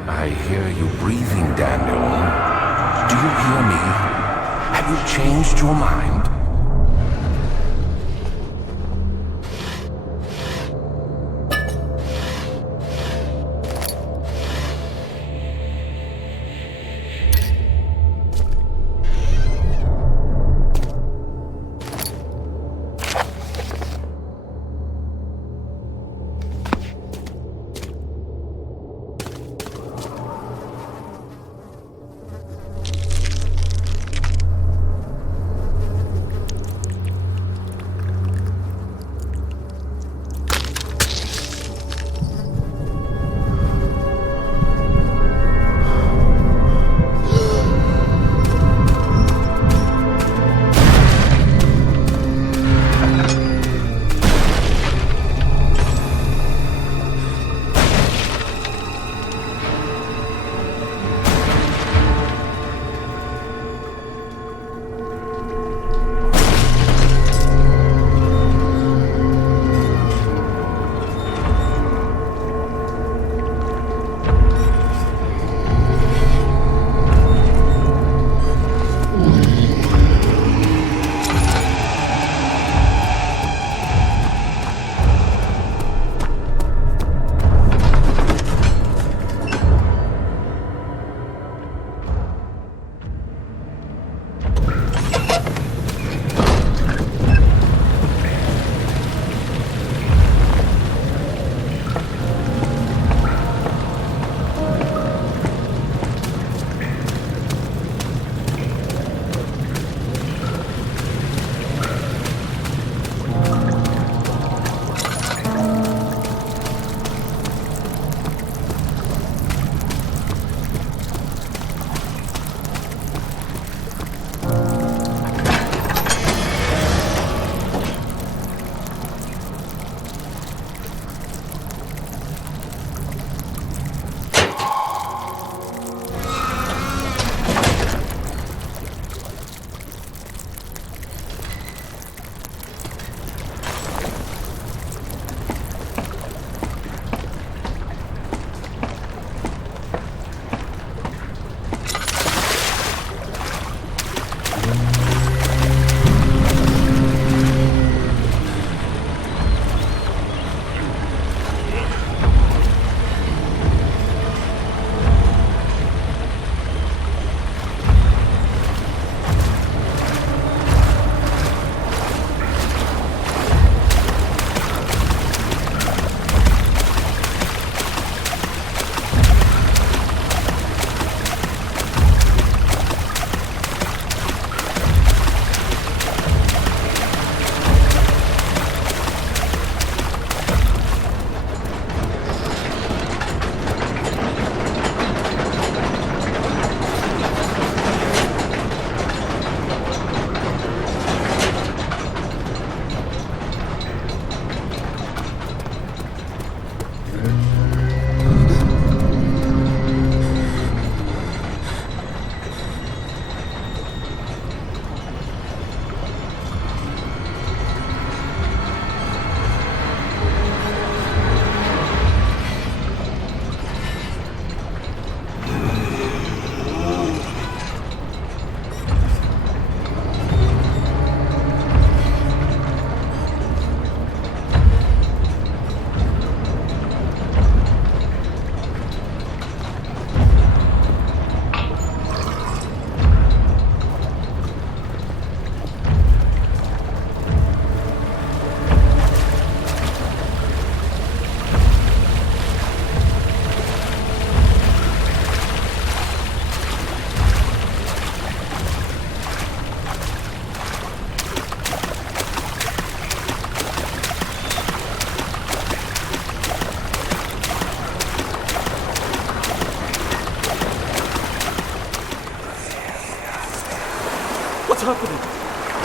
I hear you breathing, Daniel. Do you hear me? Have you changed your mind?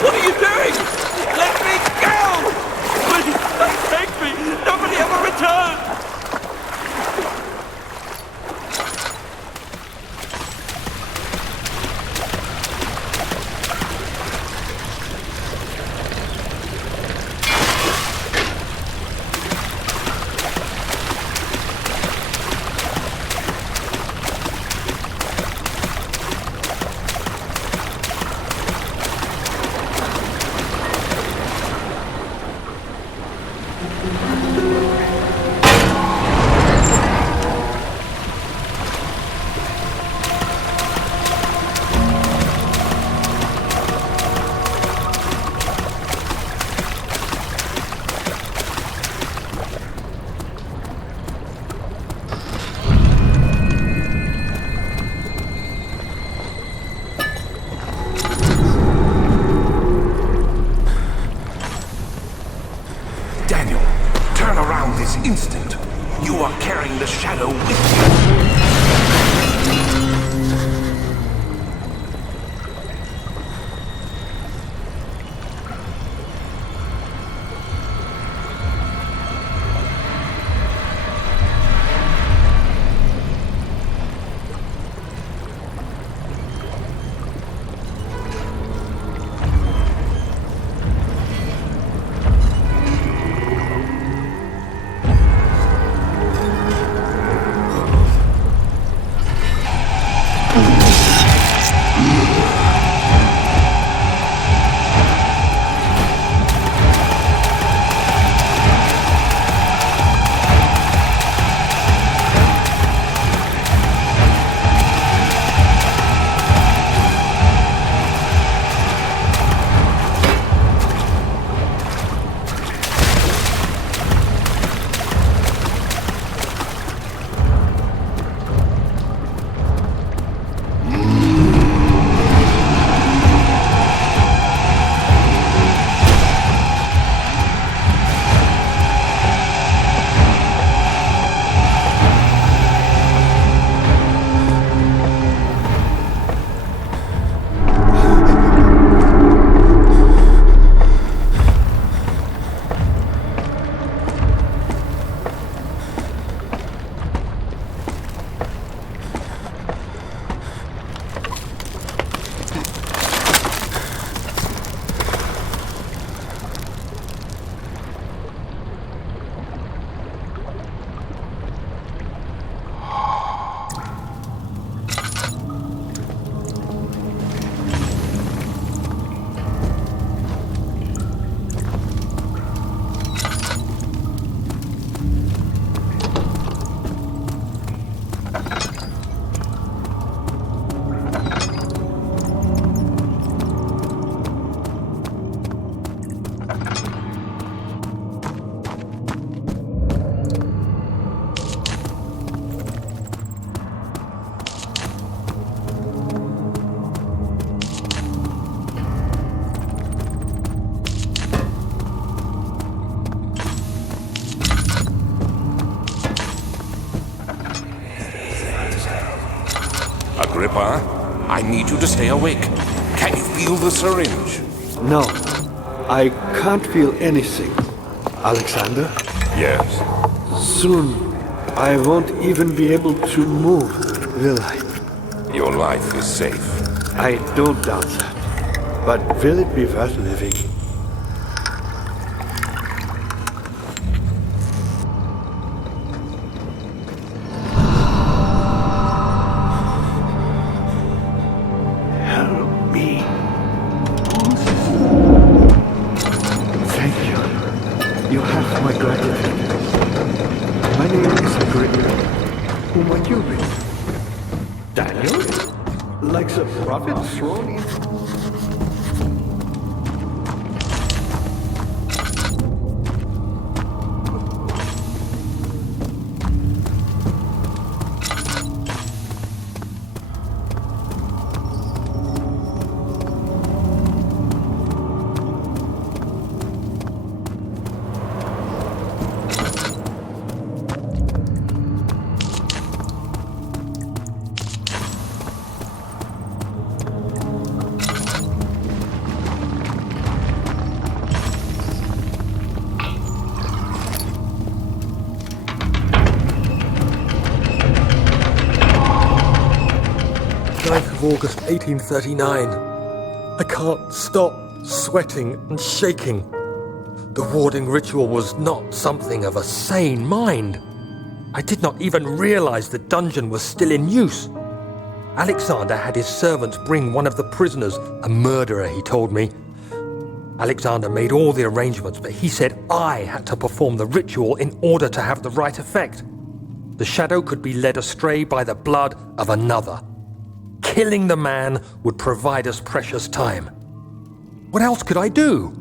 What are you doing? Let me go! Please, don't take me! Nobody ever returns! Instant, you are carrying the shadow with you. Agrippa, I need you to stay awake. Can you feel the syringe? No, I can't feel anything. Alexander? Yes. Soon, I won't even be able to move, will I? Your life is safe. I don't doubt that. But will it be worth living? Help me. Thank you. You have my gratitude. My name is Agrippa. Who might you be? Daniel? Like the prophet thrown in? of August 1839. I can't stop sweating and shaking. The warding ritual was not something of a sane mind. I did not even realize the dungeon was still in use. Alexander had his servants bring one of the prisoners, a murderer, he told me. Alexander made all the arrangements, but he said I had to perform the ritual in order to have the right effect. The shadow could be led astray by the blood of another. Killing the man would provide us precious time. What else could I do?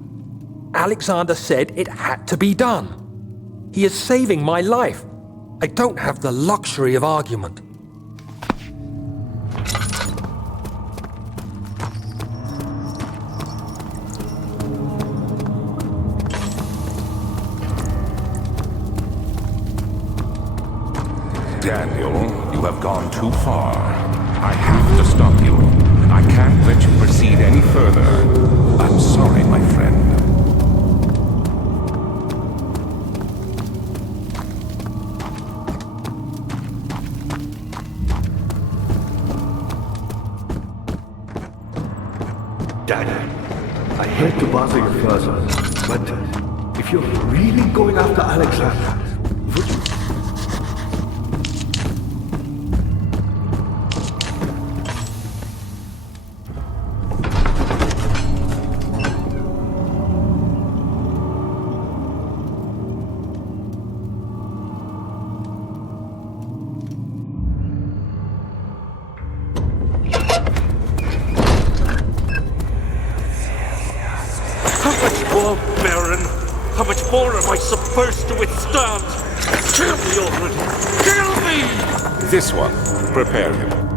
Alexander said it had to be done. He is saving my life. I don't have the luxury of argument. Daniel, you have gone too far. I have to stop you. I can't let you proceed any further. I'm sorry, my friend. Daddy, I hate to bother you further, but if you're really going after Alexander, would you... How much more am I supposed to withstand? Kill me already! Kill me! This one, prepare him.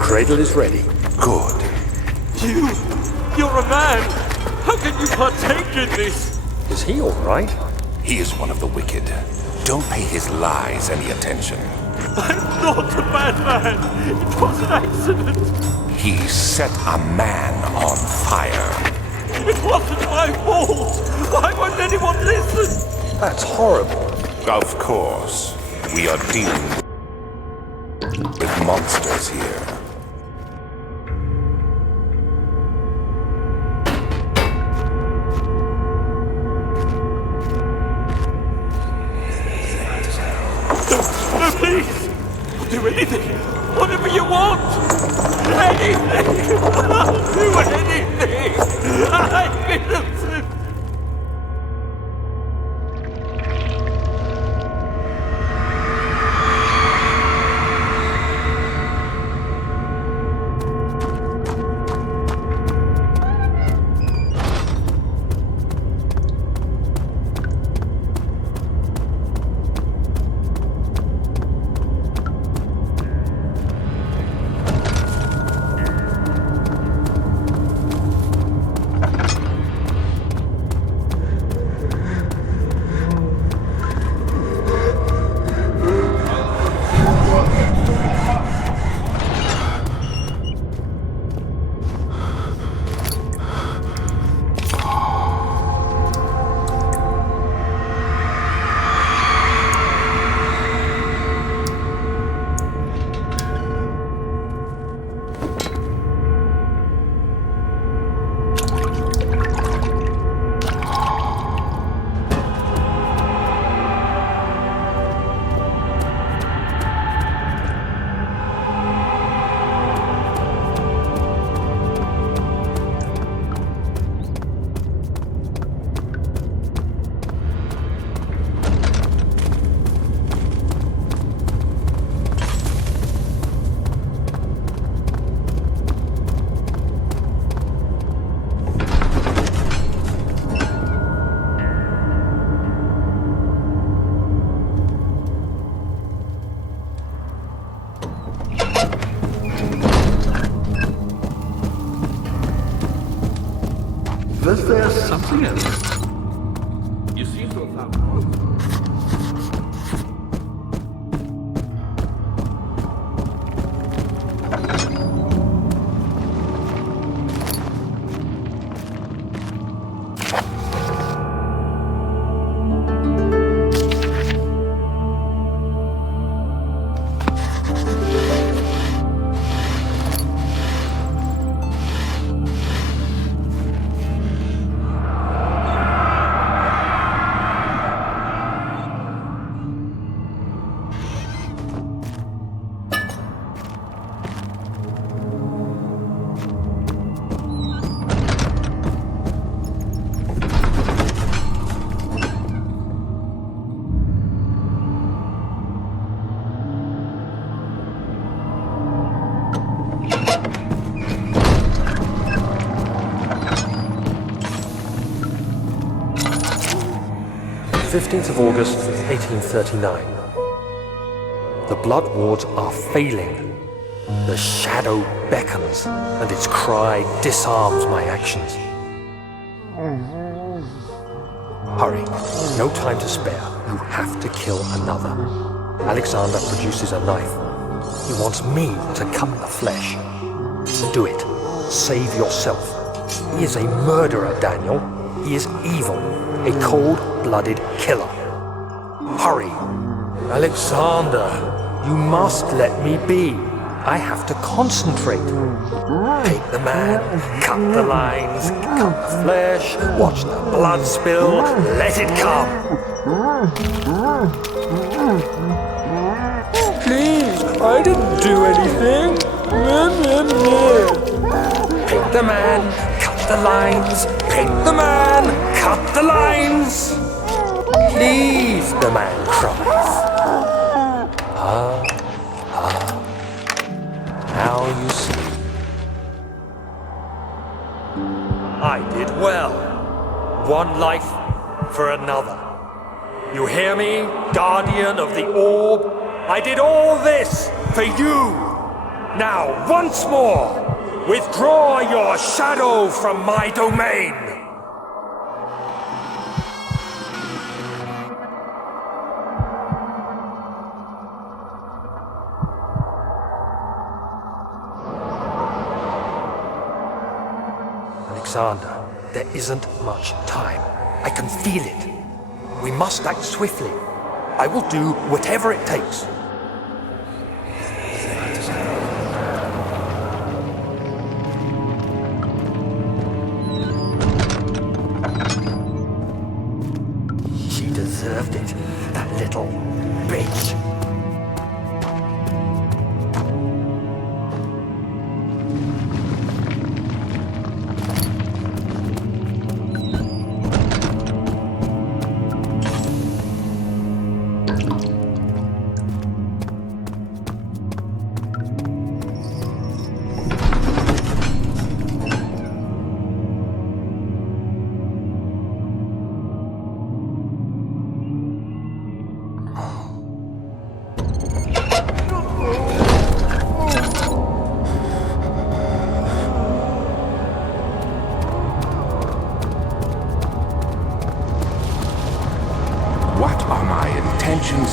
Cradle is ready. Good. You're a man! How can you partake in this? Is he all right? He is one of the wicked. Don't pay his lies any attention. I'm not a bad man! It was an accident! He set a man on fire. It wasn't my fault! Why won't anyone listen? That's horrible. Of course. We are dealing with monsters here. No, please! I'll do anything! Whatever you want! Anything! I'll do anything! I'm innocent! Unless there's something else. You seem to have found... 15th of August, 1839. The blood wards are failing. The shadow beckons, and its cry disarms my actions. Hurry, no time to spare. You have to kill another. Alexander produces a knife. He wants me to cut the flesh. Do it. Save yourself. He is a murderer, Daniel. He is evil. A cold-blooded killer. Hurry! Alexander, you must let me be. I have to concentrate. Take the man, cut the lines, cut the flesh, watch the blood spill, let it come. Please, I didn't do anything. Take the man, cut the lines, take the man, cut the lines. Please, the man cries. Now you see. I did well. One life for another. You hear me, guardian of the orb? I did all this for you. Now, once more, withdraw your shadow from my domain. Alexander, there isn't much time. I can feel it. We must act swiftly. I will do whatever it takes. She deserved it, that little bitch.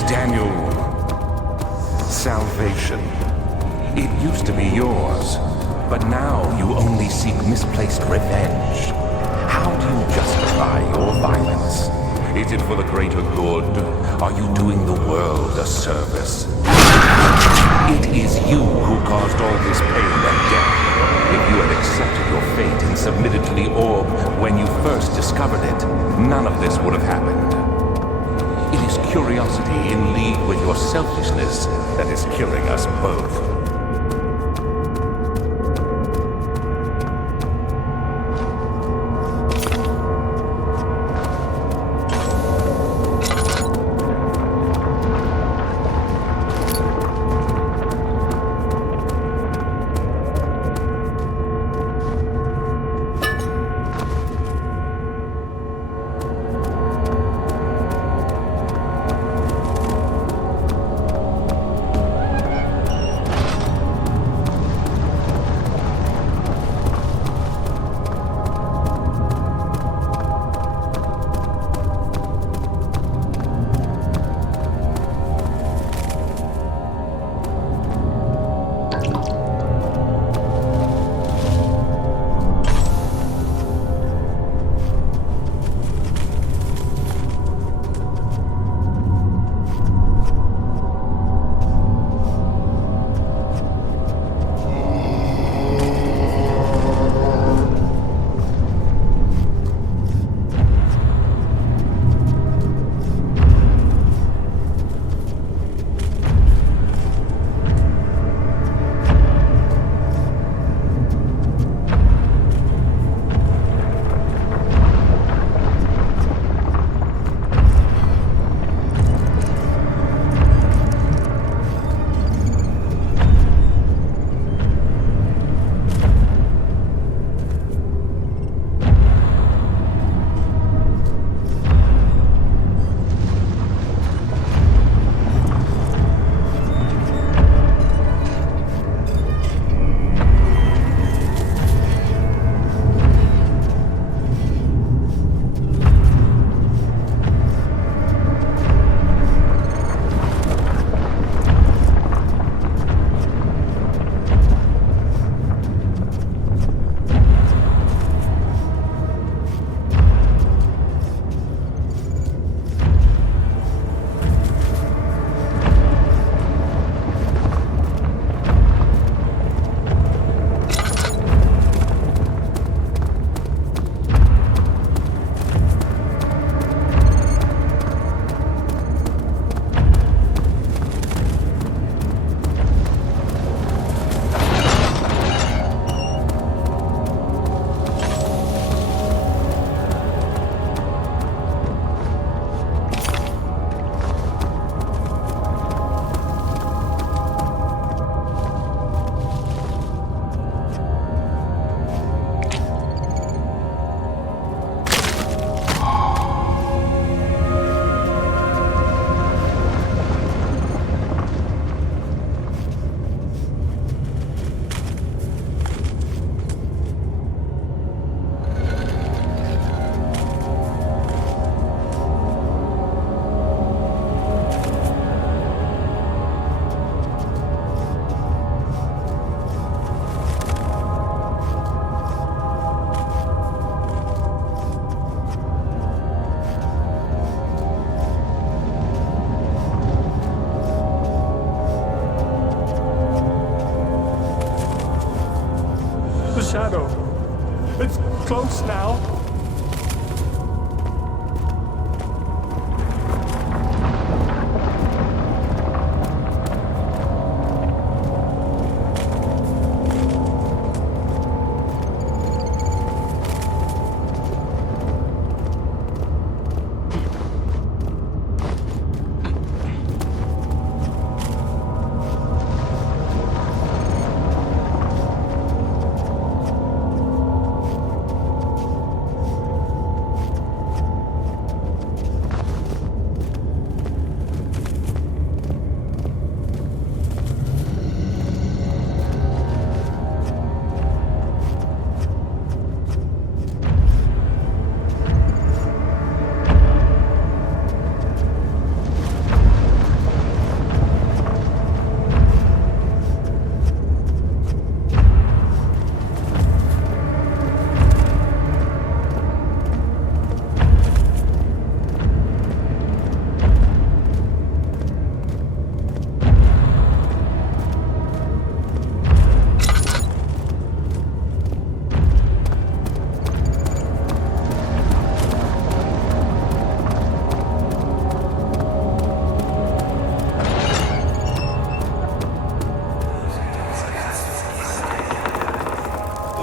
Daniel. Salvation. It used to be yours, but now you only seek misplaced revenge. How do you justify your violence? Is it for the greater good? Are you doing the world a service? It is you who caused all this pain and death. If you had accepted your fate and submitted to the orb when you first discovered it, none of this would have happened. It is curiosity in league with your selfishness that is killing us both. It's close now.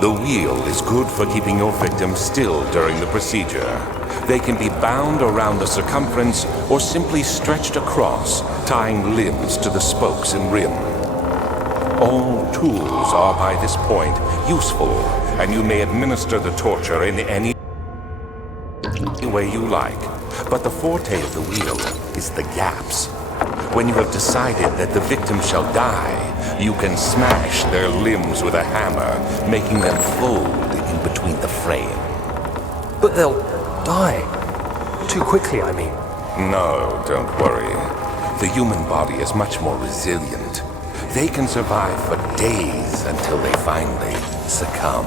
The wheel is good for keeping your victim still during the procedure. They can be bound around the circumference or simply stretched across, tying limbs to the spokes and rim. All tools are by this point useful, and you may administer the torture in any way you like. But the forte of the wheel is the gaps. When you have decided that the victim shall die, you can smash their limbs with a hammer, making them fold in between the frame. But they'll die. Too quickly, I mean. No, don't worry. The human body is much more resilient. They can survive for days until they finally succumb.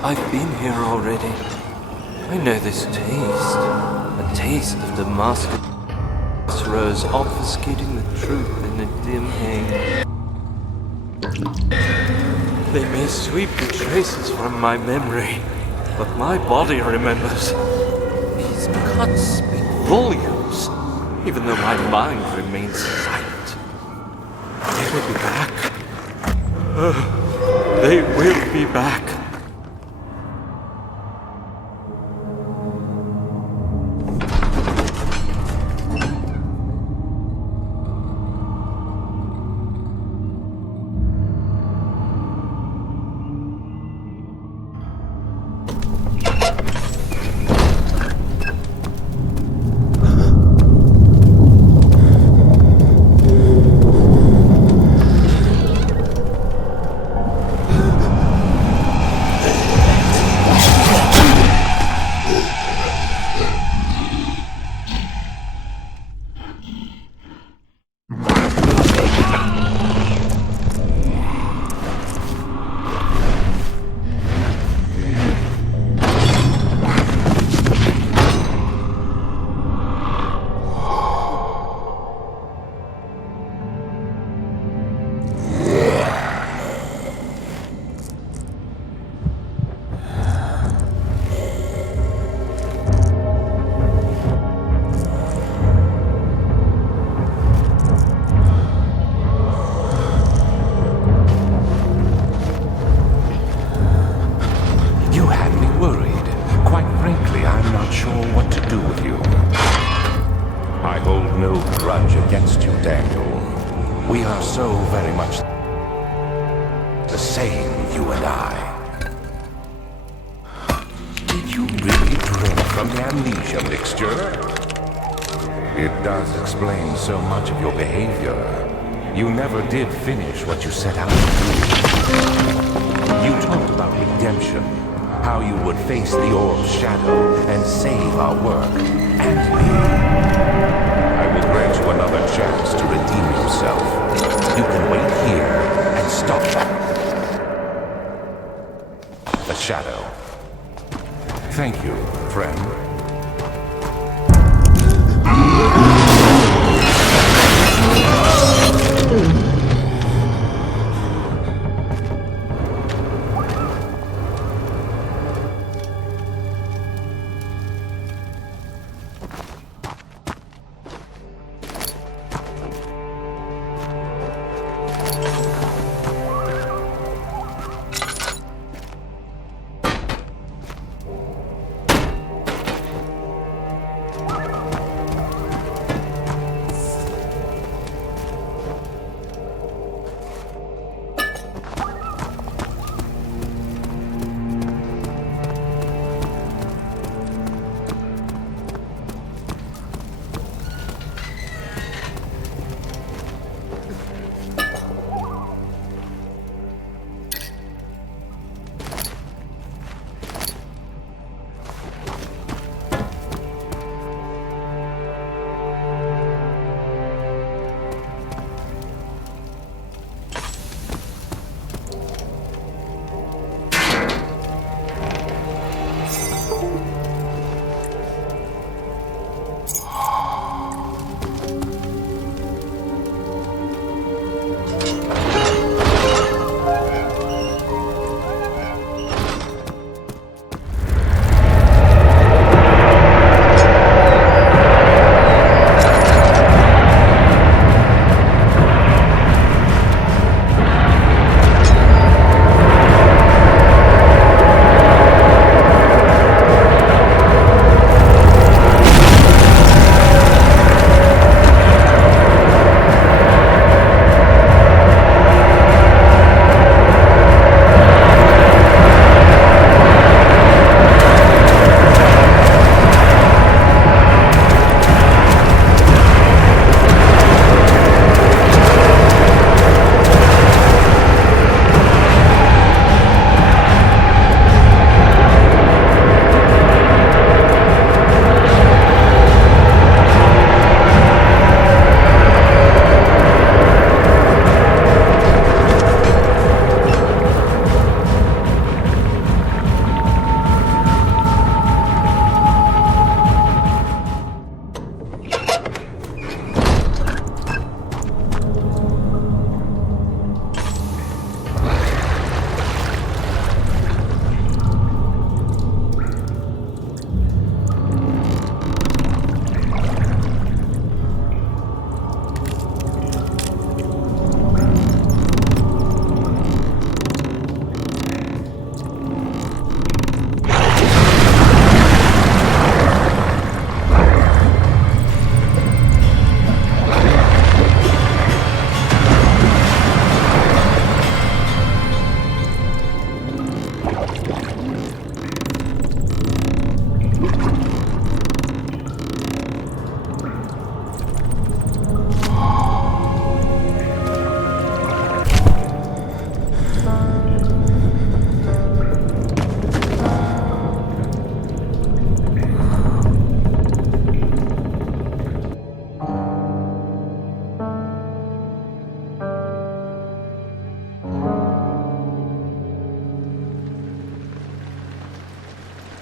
I've been here already. I know this taste. A taste of Damascus rose obfuscating the truth in a dim haze. They may sweep the traces from my memory, but my body remembers. These cuts speak volumes, even though my mind remains silent. They will be back. They will be back. From the Amnesia mixture? It does explain so much of your behavior. You never did finish what you set out to do. You talked about redemption, how you would face the orb's shadow and save our work, and me. I will grant you another chance to redeem yourself. You can wait here and stop the shadow. Thank you, friend.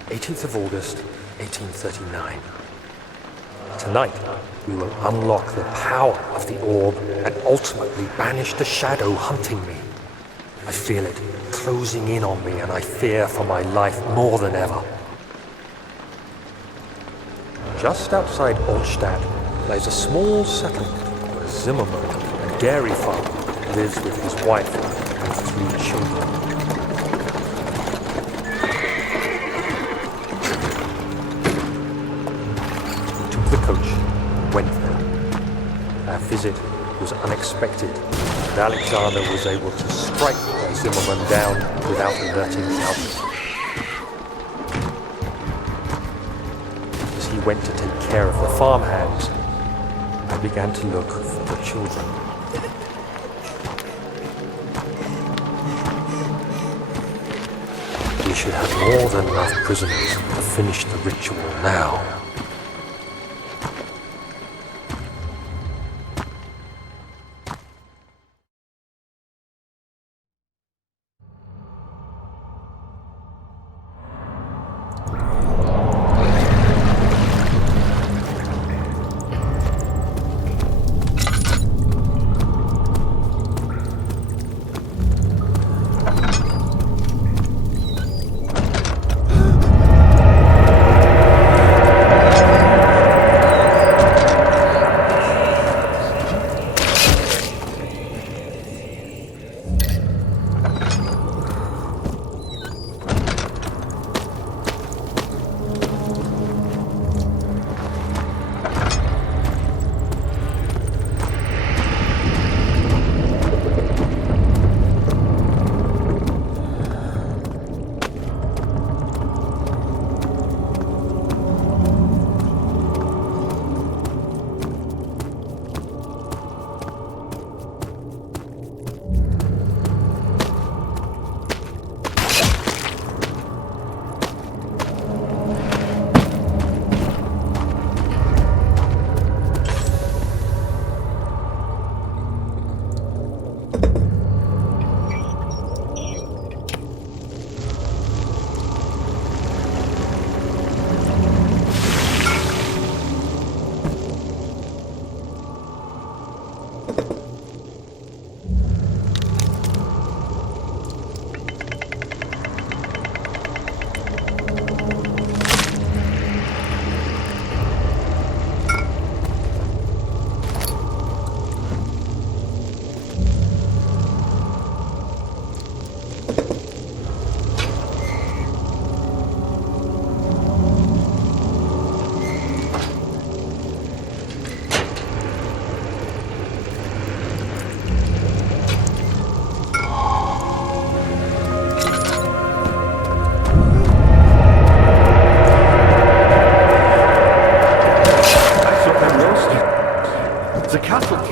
18th of August, 1839. Tonight, we will unlock the power of the orb and ultimately banish the shadow hunting me. I feel it closing in on me and I fear for my life more than ever. Just outside Altstadt lies a small settlement where Zimmerman and dairy farmer lives with his wife and 3 children. We took the coach and went there. Our visit was unexpected, and Alexander was able to strike Zimmerman down without alerting Albert. As he went to take care of the farmhands, I began to look for the children. We should have more than enough prisoners to finish the ritual now.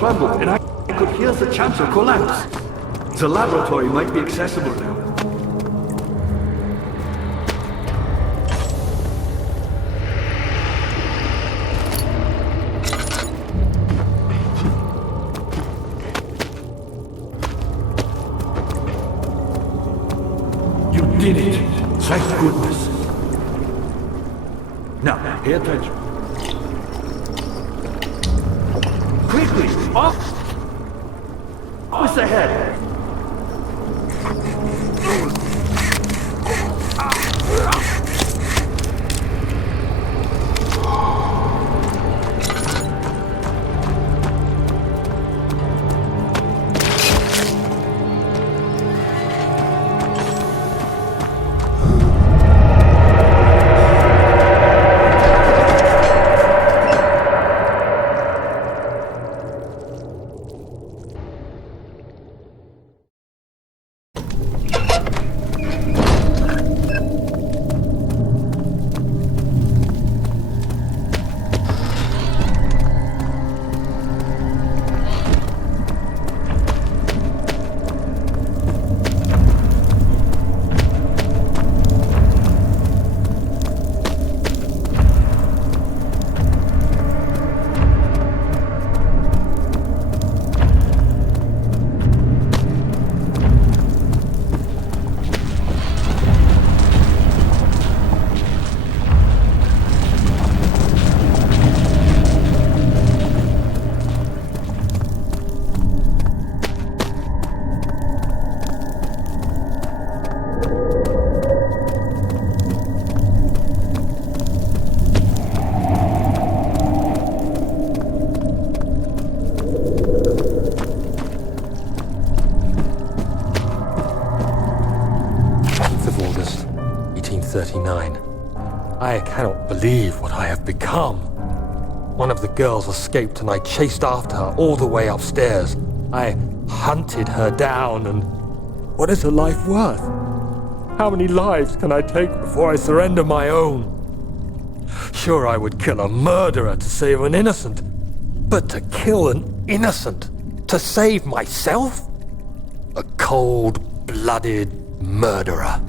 And I could hear the chancel collapse. The laboratory might be accessible now. You did it! Thank goodness. Now, pay attention. Quickly, off with the head. 1839. I cannot believe what I have become. One of the girls escaped and I chased after her all the way upstairs. I hunted her down, and what is a life worth? How many lives can I take before I surrender my own? Sure, I would kill a murderer to save an innocent, but to kill an innocent to save myself? A cold-blooded murderer.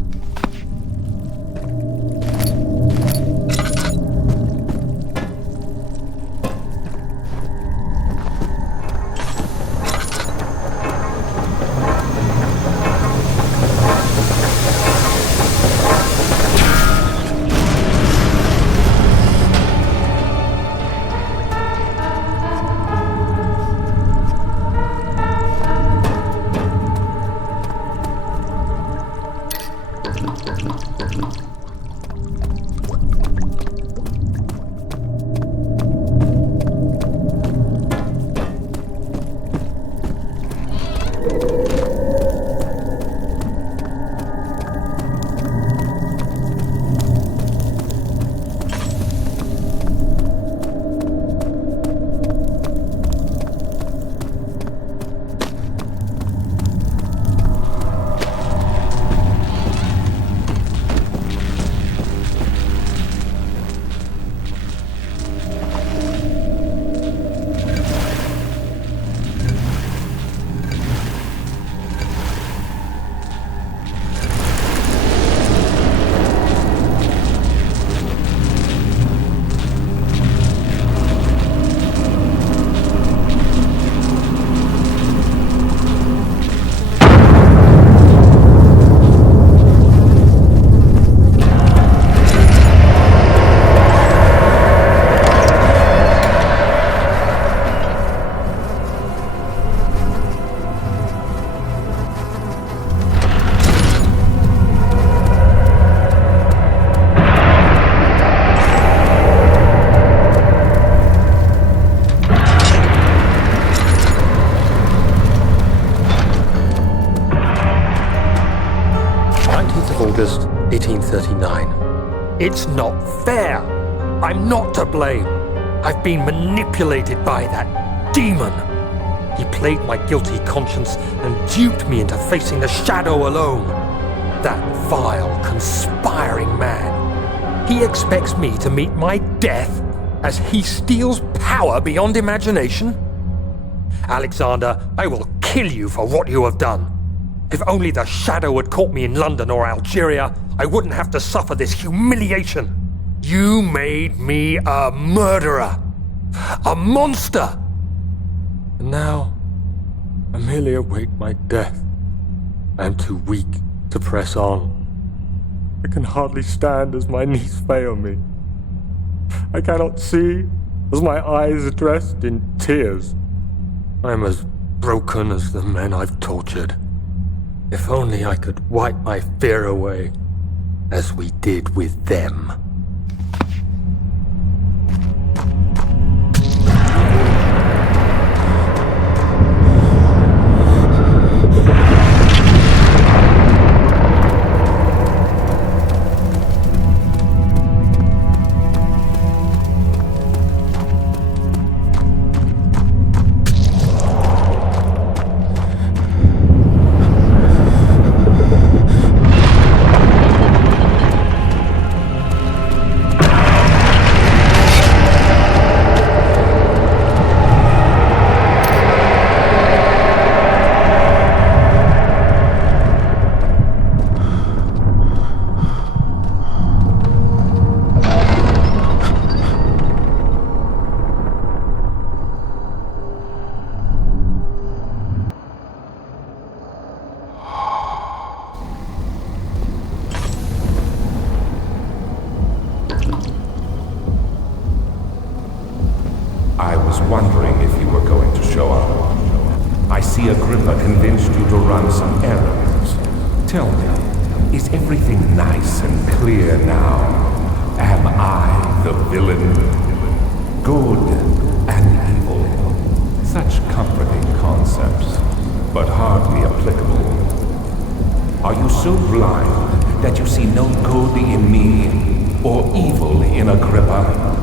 August 1839. It's not fair. I'm not to blame. I've been manipulated by that demon. He played my guilty conscience and duped me into facing the shadow alone. That vile, conspiring man. He expects me to meet my death as he steals power beyond imagination. Alexander, I will kill you for what you have done. If only the shadow had caught me in London or Algeria, I wouldn't have to suffer this humiliation. You made me a murderer. A monster. And now, I merely await my death. I am too weak to press on. I can hardly stand as my knees fail me. I cannot see as my eyes are dressed in tears. I am as broken as the men I've tortured. If only I could wipe my fear away, as we did with them. I was wondering if you were going to show up. I see Agrippa convinced you to run some errands. Tell me, is everything nice and clear now? Am I the villain? Good and evil. Such comforting concepts, but hardly applicable. Are you so blind that you see no good in me or evil in Agrippa.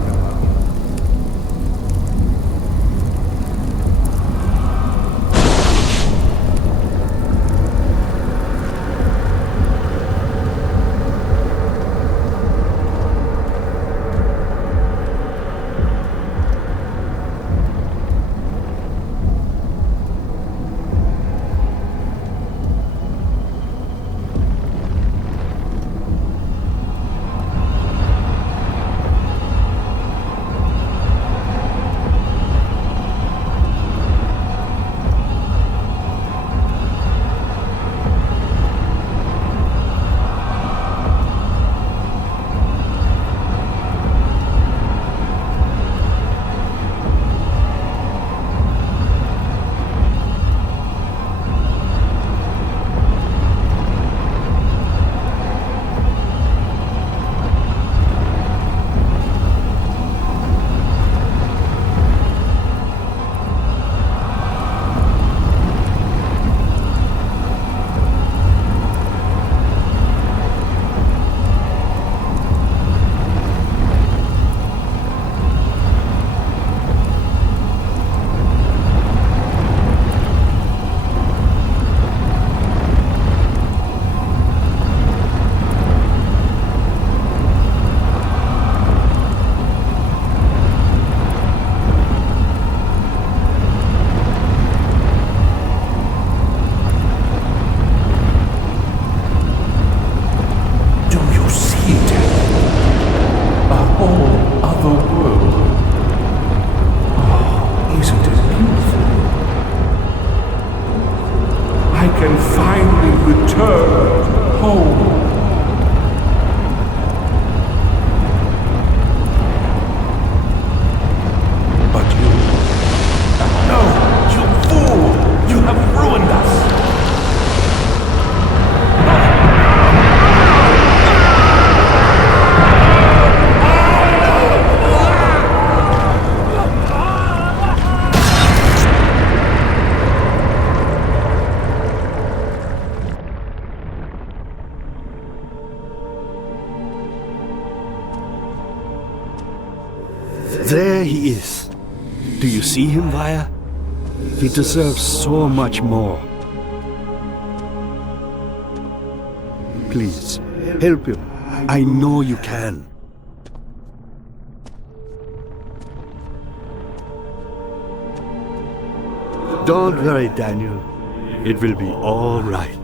There he is. Do you see him, Vaya? He deserves so much more. Please, help him. I know you can. Don't worry, Daniel. It will be all right.